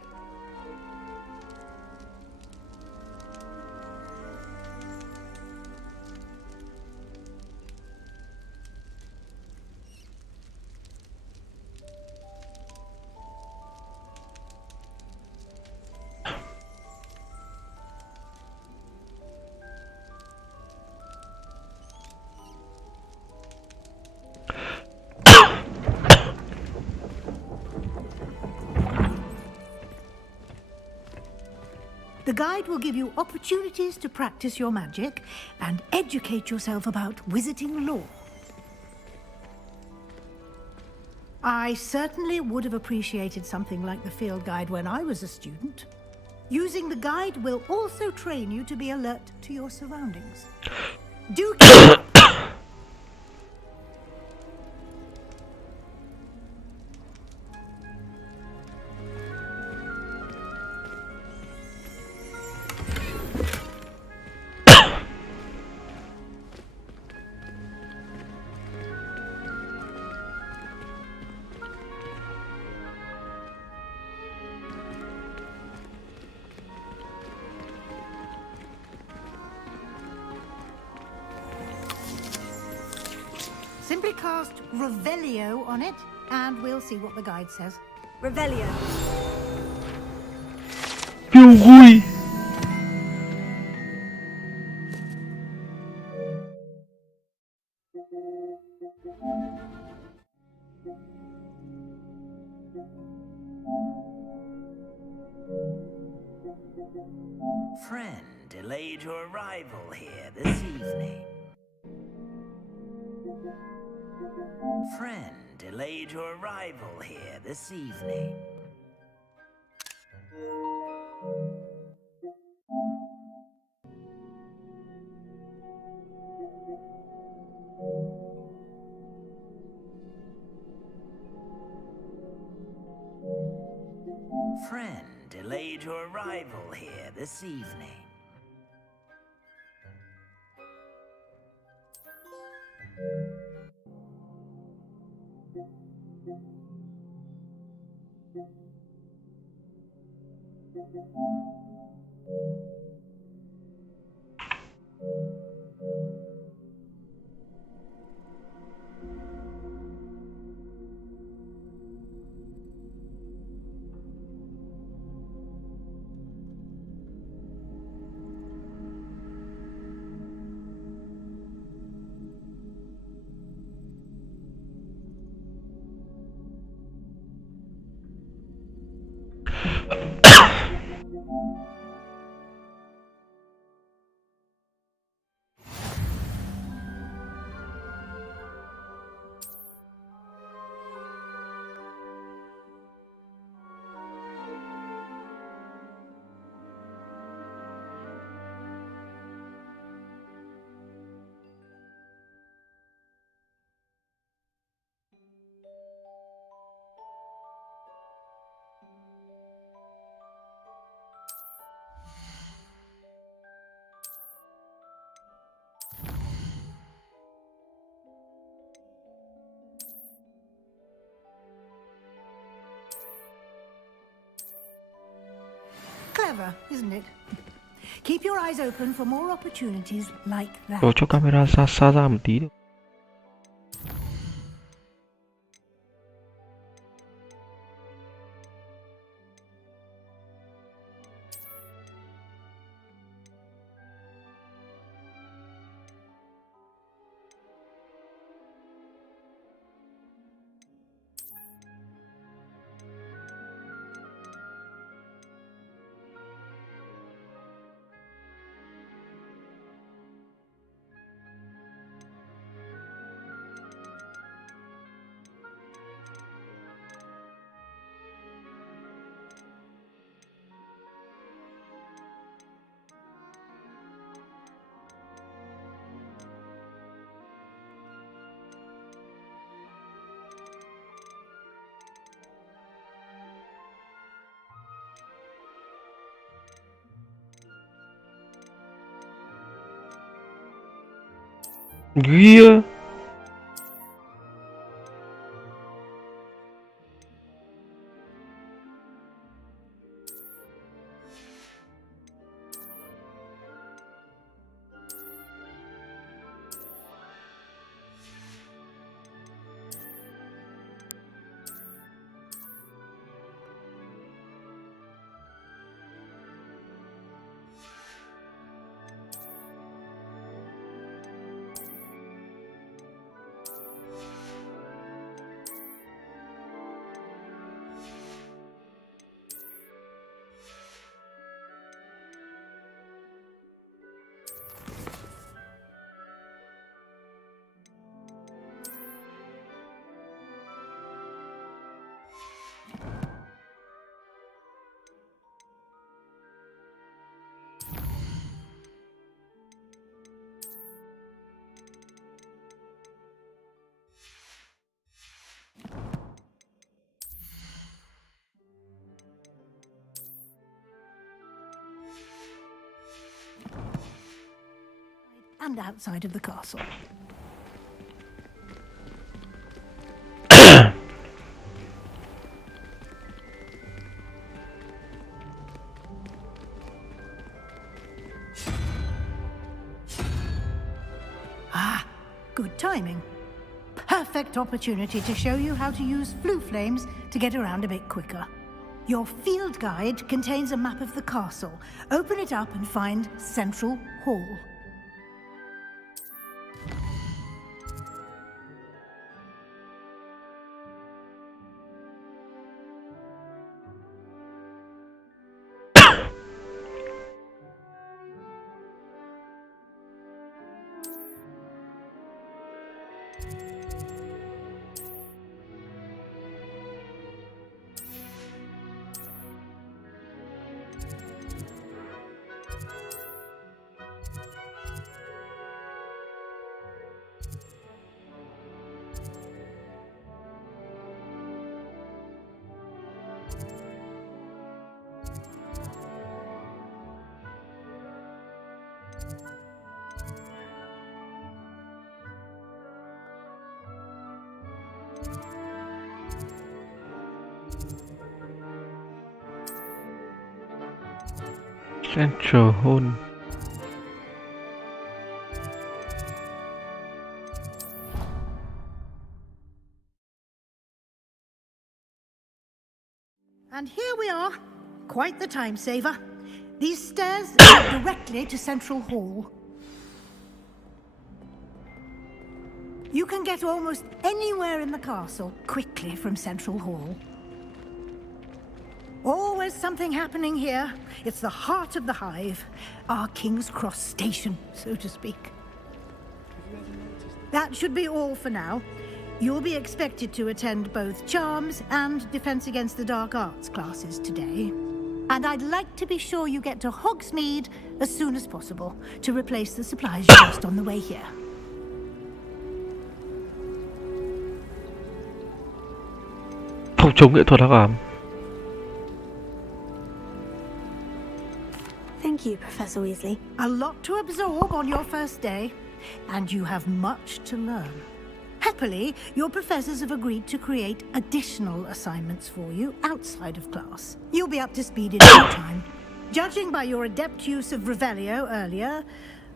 The guide will give you opportunities to practice your magic and educate yourself about wizarding lore. I certainly would have appreciated something like the field guide when I was a student. Using the guide will also train you to be alert to your surroundings. Do keep up. Simply cast Revelio on it, and we'll see what the guide says. Revelio. Phiêu vui. Friend delayed your arrival here this evening. Friend delayed your arrival here this evening. Friend delayed your arrival here this evening. Clever, isn't it? Keep your eyes open for more opportunities like that. Rồi cho camera xa xa ra một tí được. Ghia. And outside of the castle. Good timing. Perfect opportunity to show you how to use flue flames to get around a bit quicker. Your field guide contains a map of the castle. Open it up and find Central Hall. Central Hall. And here we are. Quite the time saver. These stairs lead directly to Central Hall. You can get almost anywhere in the castle quickly from Central Hall. Always something happening here. It's the heart of the Hive. Our King's Cross station, so to speak. That should be all for now. You'll be expected to attend both Charms and Defense Against the Dark Arts classes today. And I'd like to be sure you get to Hogsmeade as soon as possible to replace the supplies you lost on the way here. Phòng chống nghệ thuật hắc ám. Thank you, Professor Weasley. A lot to absorb on your first day, and you have much to learn. Happily, your professors have agreed to create additional assignments for you outside of class. You'll be up to speed in no time. Judging by your adept use of Revelio earlier,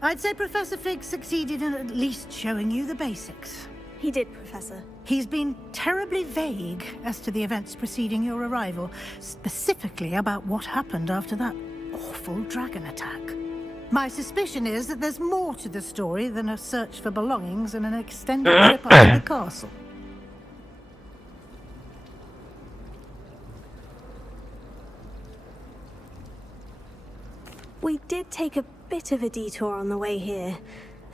I'd say Professor Fig succeeded in at least showing you the basics. He did, Professor. He's been terribly vague as to the events preceding your arrival, specifically about what happened after that awful dragon attack. My suspicion is that there's more to the story than a search for belongings and an extended trip up to the castle. We did take a bit of a detour on the way here.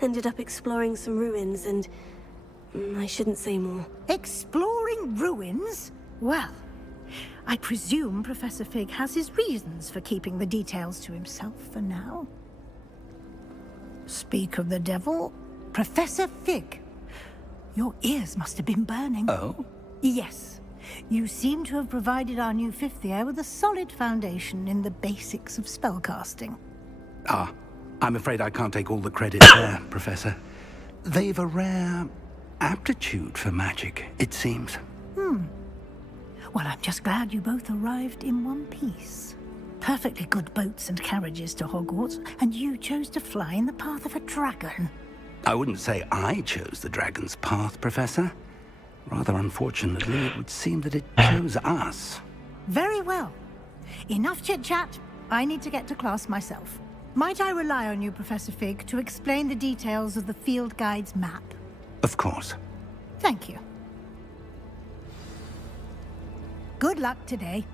Ended up exploring some ruins and... I shouldn't say more. Exploring ruins? Well, I presume Professor Fig has his reasons for keeping the details to himself for now. Speak of the devil, Professor Fig. Your ears must have been burning. Oh? Yes. You seem to have provided our new fifth year with a solid foundation in the basics of spellcasting. Ah, I'm afraid I can't take all the credit there, Professor. They've a rare aptitude for magic, it seems. Well, I'm just glad you both arrived in one piece. Perfectly good boats and carriages to Hogwarts, and you chose to fly in the path of a dragon. I wouldn't say I chose the dragon's path, Professor. Rather unfortunately, it would seem that it chose us. Very well. Enough chit-chat. I need to get to class myself. Might I rely on you, Professor Fig, to explain the details of the field guide's map? Of course. Thank you. Good luck today.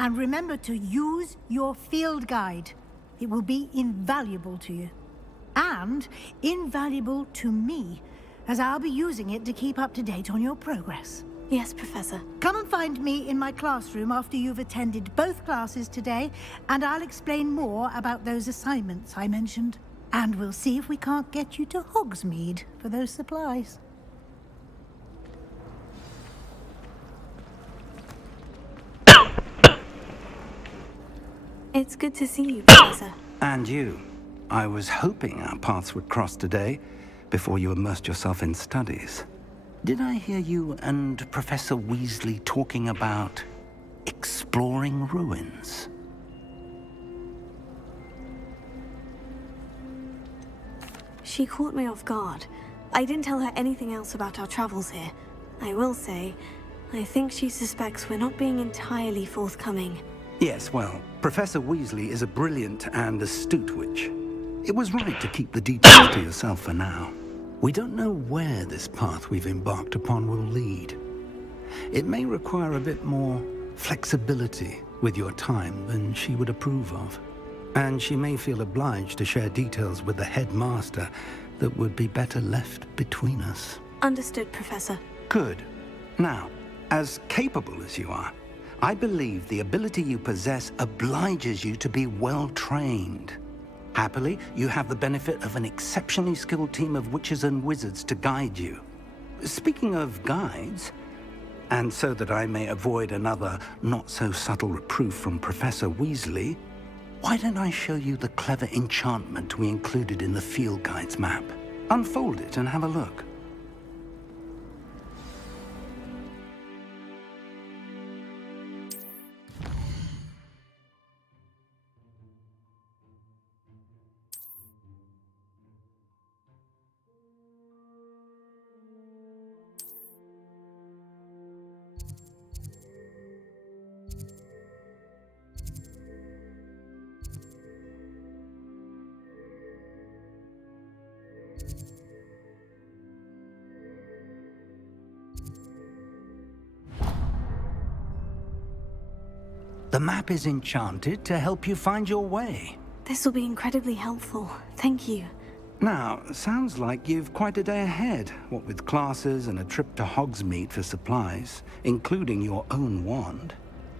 And remember to use your field guide. It will be invaluable to you. And invaluable to me, as I'll be using it to keep up to date on your progress. Yes, Professor. Come and find me in my classroom after you've attended both classes today, and I'll explain more about those assignments I mentioned. And we'll see if we can't get you to Hogsmeade for those supplies. It's good to see you, Professor. And you. I was hoping our paths would cross today, before you immersed yourself in studies. Did I hear you and Professor Weasley talking about exploring ruins? She caught me off guard. I didn't tell her anything else about our travels here. I will say, I think she suspects we're not being entirely forthcoming. Yes, well, Professor Weasley is a brilliant and astute witch. It was right to keep the details to yourself for now. We don't know where this path we've embarked upon will lead. It may require a bit more flexibility with your time than she would approve of. And she may feel obliged to share details with the headmaster that would be better left between us. Understood, Professor. Good. Now, as capable as you are, I believe the ability you possess obliges you to be well trained. Happily, you have the benefit of an exceptionally skilled team of witches and wizards to guide you. Speaking of guides, and so that I may avoid another not-so-subtle reproof from Professor Weasley, why don't I show you the clever enchantment we included in the field guide's map? Unfold it and have a look. The map is enchanted to help you find your way. This will be incredibly helpful. Thank you. Now, sounds like you've quite a day ahead, what with classes and a trip to Hogsmeade for supplies, including your own wand.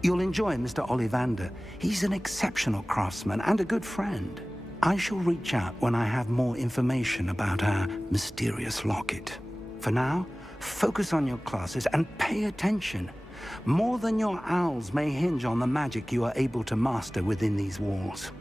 You'll enjoy Mr. Ollivander. He's an exceptional craftsman and a good friend. I shall reach out when I have more information about our mysterious locket. For now, focus on your classes and pay attention. More than your owls may hinge on the magic you are able to master within these walls.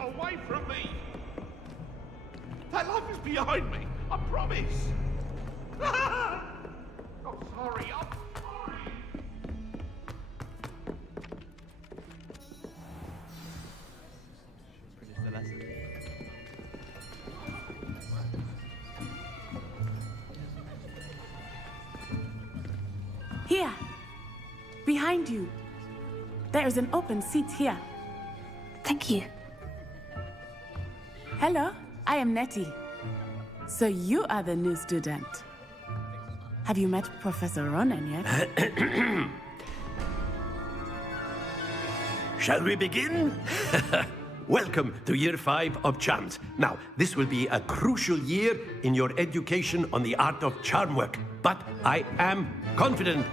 Away from me! That life is behind me, I promise! I'm sorry, I'm sorry! Here! Behind you! There is an open seat here. Thank you. Hello, I am Nettie. So you are the new student. Have you met Professor Ronen yet? Shall we begin? Welcome to Year 5 of Charms. Now, this will be a crucial year in your education on the art of charm work. But I am confident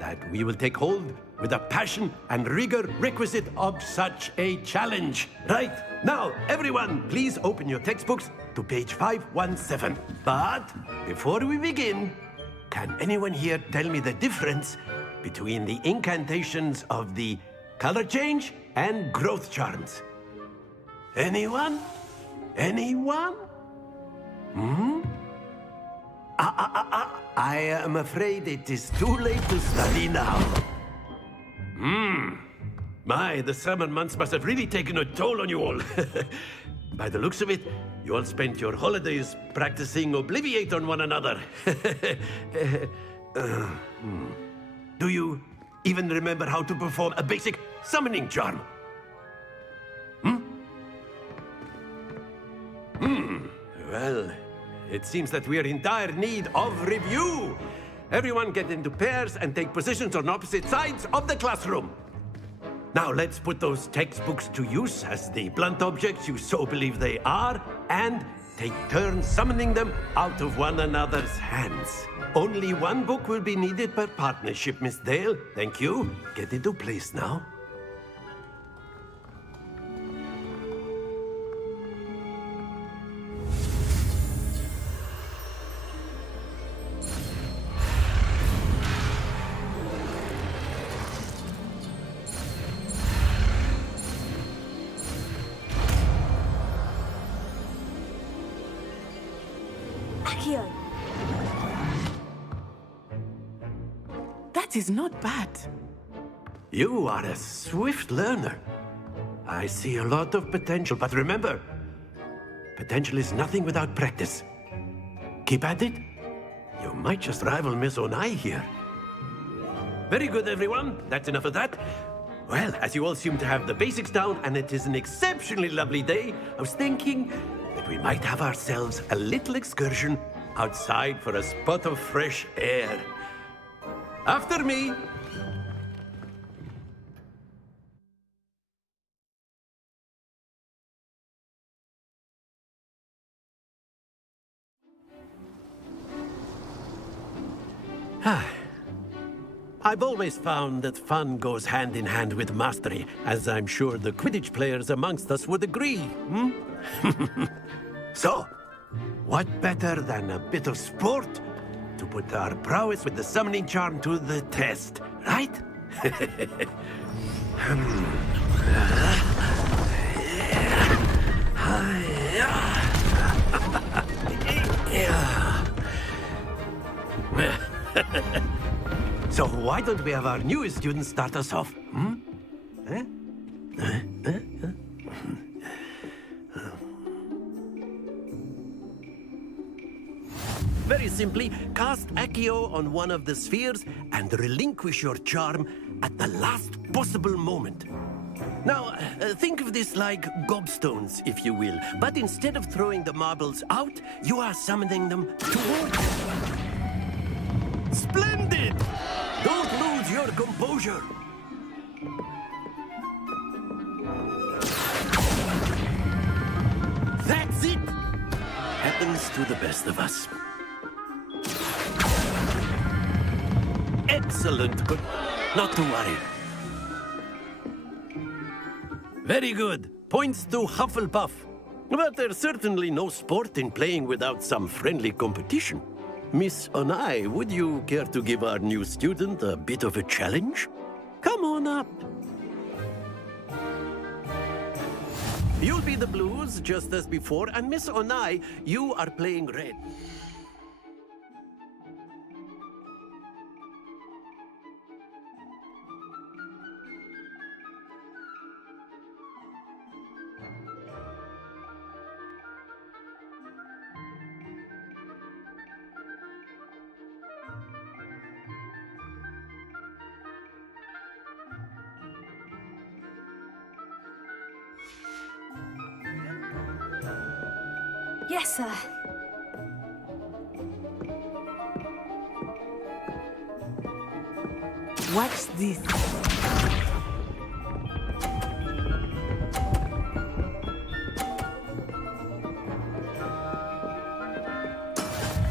that we will take hold with the passion and rigor requisite of such a challenge. Right, now, everyone, please open your textbooks to page 517. But before we begin, can anyone here tell me the difference between the incantations of the color change and growth charms? Anyone? Anyone? I am afraid it is too late to study now. My, the summer months must have really taken a toll on you all. By the looks of it, you all spent your holidays practicing Obliviate on one another. Do you even remember how to perform a basic summoning charm? Well, it seems that we're in dire need of review. Everyone get into pairs and take positions on opposite sides of the classroom. Now let's put those textbooks to use as the blunt objects you so believe they are, and take turns summoning them out of one another's hands. Only one book will be needed per partnership, Miss Dale. Thank you. Get into place now. Accio. That is not bad. You are a swift learner. I see a lot of potential, but remember, potential is nothing without practice. Keep at it. You might just rival Miss Onai here. Very good, everyone. That's enough of that. Well, as you all seem to have the basics down, and it is an exceptionally lovely day, I was thinking that we might have ourselves a little excursion outside for a spot of fresh air. After me. I've always found that fun goes hand in hand with mastery, as I'm sure the Quidditch players amongst us would agree. So, what better than a bit of sport to put our prowess with the summoning charm to the test, right? So why don't we have our newest student start us off? Very simply, cast Accio on one of the spheres and relinquish your charm at the last possible moment. Now, think of this like gobstones, if you will. But instead of throwing the marbles out, you are summoning them towards you. Splendid! Don't lose your composure. That's it! Happens to the best of us. Excellent, but not to worry. Very good. Points to Hufflepuff. But there's certainly no sport in playing without some friendly competition. Miss Onai, would you care to give our new student a bit of a challenge? Come on up. You'll be the blues, just as before, and Miss Onai, you are playing red. Yes, sir. Watch this.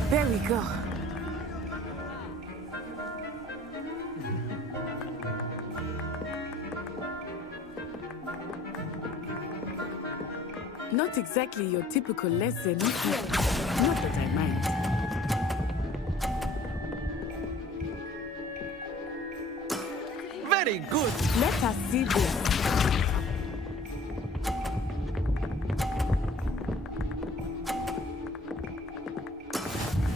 There we go. Not exactly your typical lesson. Not that I mind. Very good. Let us see this.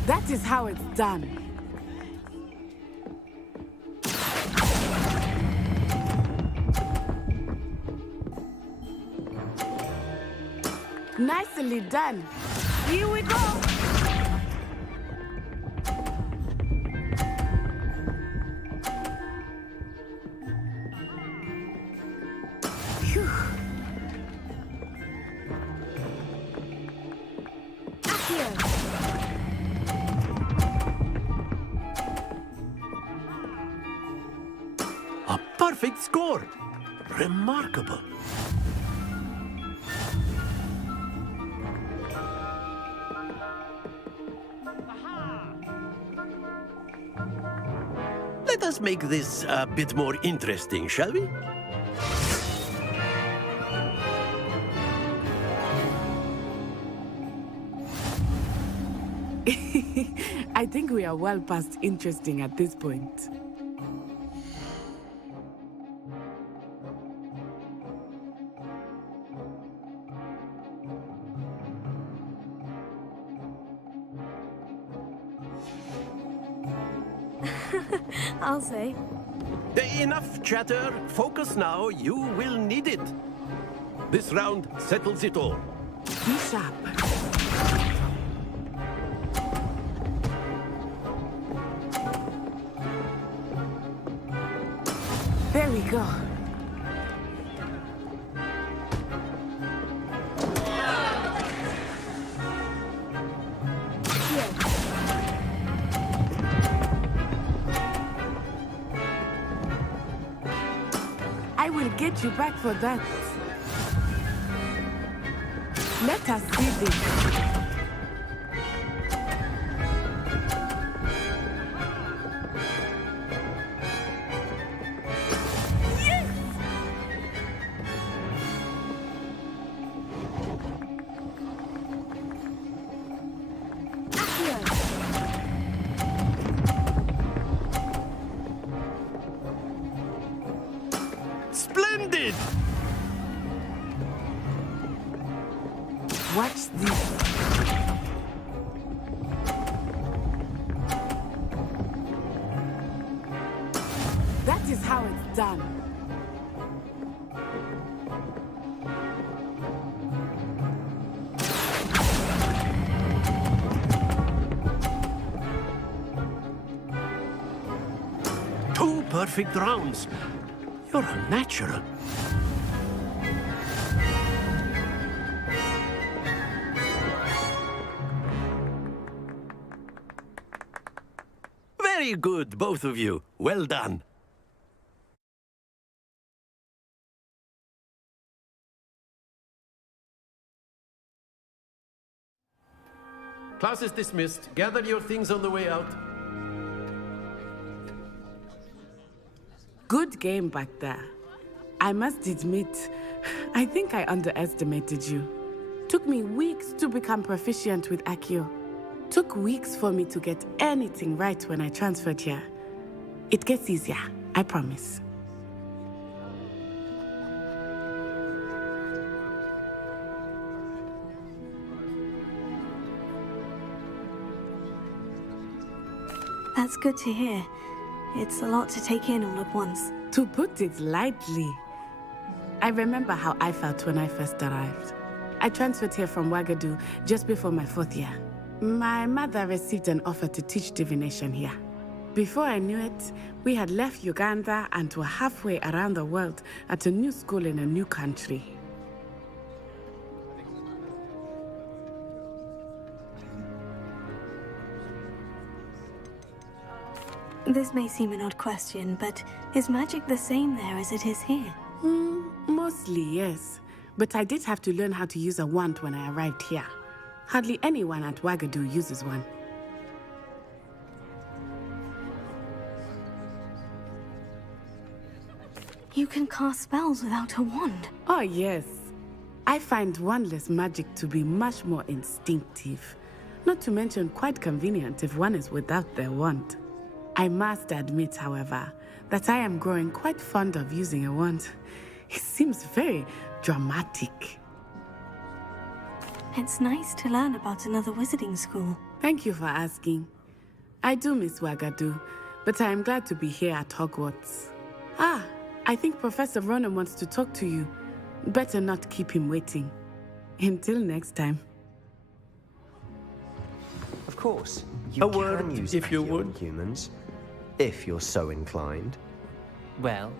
That is how it's done. Nicely done. Here we go. Phew. perfect score. Remarkable. Let us make this a bit more interesting, shall we? I think we are well past interesting at this point. I'll say. Enough chatter. Focus now. You will need it. This round settles it all. Be sharp. There we go. I will get you back for that. Let us see this. Splendid! Watch this. That is how it's done. Two perfect rounds. You're a natural. Very good, both of you. Well done. Class is dismissed. Gather your things on the way out. Good game back there. I must admit, I think I underestimated you. Took me weeks to become proficient with Accio. Took weeks for me to get anything right when I transferred here. It gets easier, I promise. That's good to hear. It's a lot to take in all at once. To put it lightly, I remember how I felt when I first arrived. I transferred here from Wagadu just before my 4th year. My mother received an offer to teach divination here. Before I knew it, we had left Uganda and were halfway around the world at a new school in a new country. This may seem an odd question, but is magic the same there as it is here? Mostly, yes. But I did have to learn how to use a wand when I arrived here. Hardly anyone at Wagadu uses one. You can cast spells without a wand. Oh, yes. I find wandless magic to be much more instinctive. Not to mention quite convenient if one is without their wand. I must admit, however, that I am growing quite fond of using a wand. It seems very dramatic. It's nice to learn about another wizarding school. Thank you for asking. I do miss Wagadu, but I am glad to be here at Hogwarts. Ah, I think Professor Ronen wants to talk to you. Better not keep him waiting. Until next time. Of course, A you word, can use if you Accio on would. humans, if you're so inclined. Well,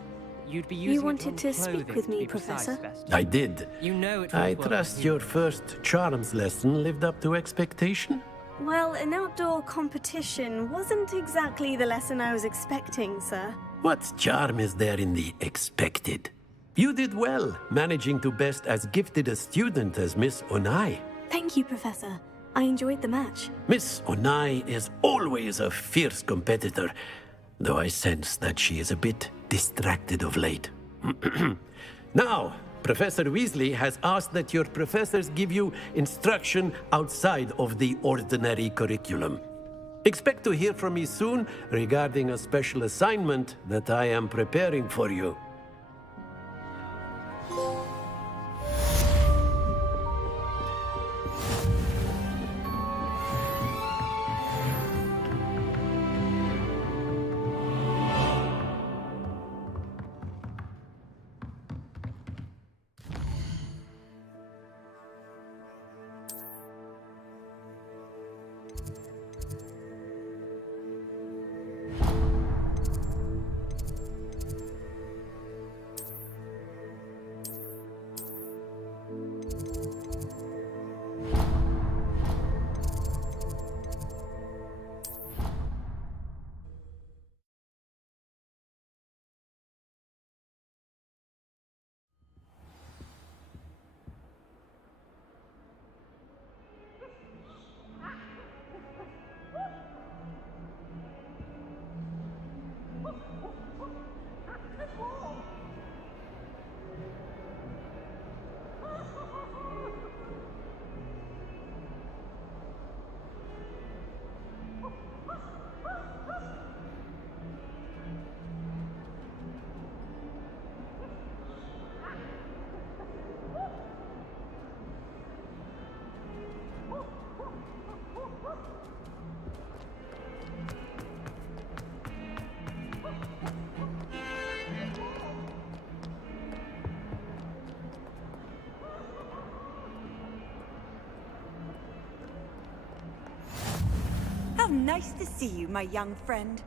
you'd be using You it wanted on to speak clothing, with to me, be precise, Professor? Best. I did. You know it I was well trust with your first charms lesson lived up to expectation. Well, an outdoor competition wasn't exactly the lesson I was expecting, sir. What charm is there in the expected? You did well, managing to best as gifted a student as Miss Onai. Thank you, Professor. I enjoyed the match. Miss Onai is always a fierce competitor, though I sense that she is a bit distracted of late. Now, Professor Weasley has asked that your professors give you instruction outside of the ordinary curriculum. Expect to hear from me soon regarding a special assignment that I am preparing for you. How nice to see you, my young friend.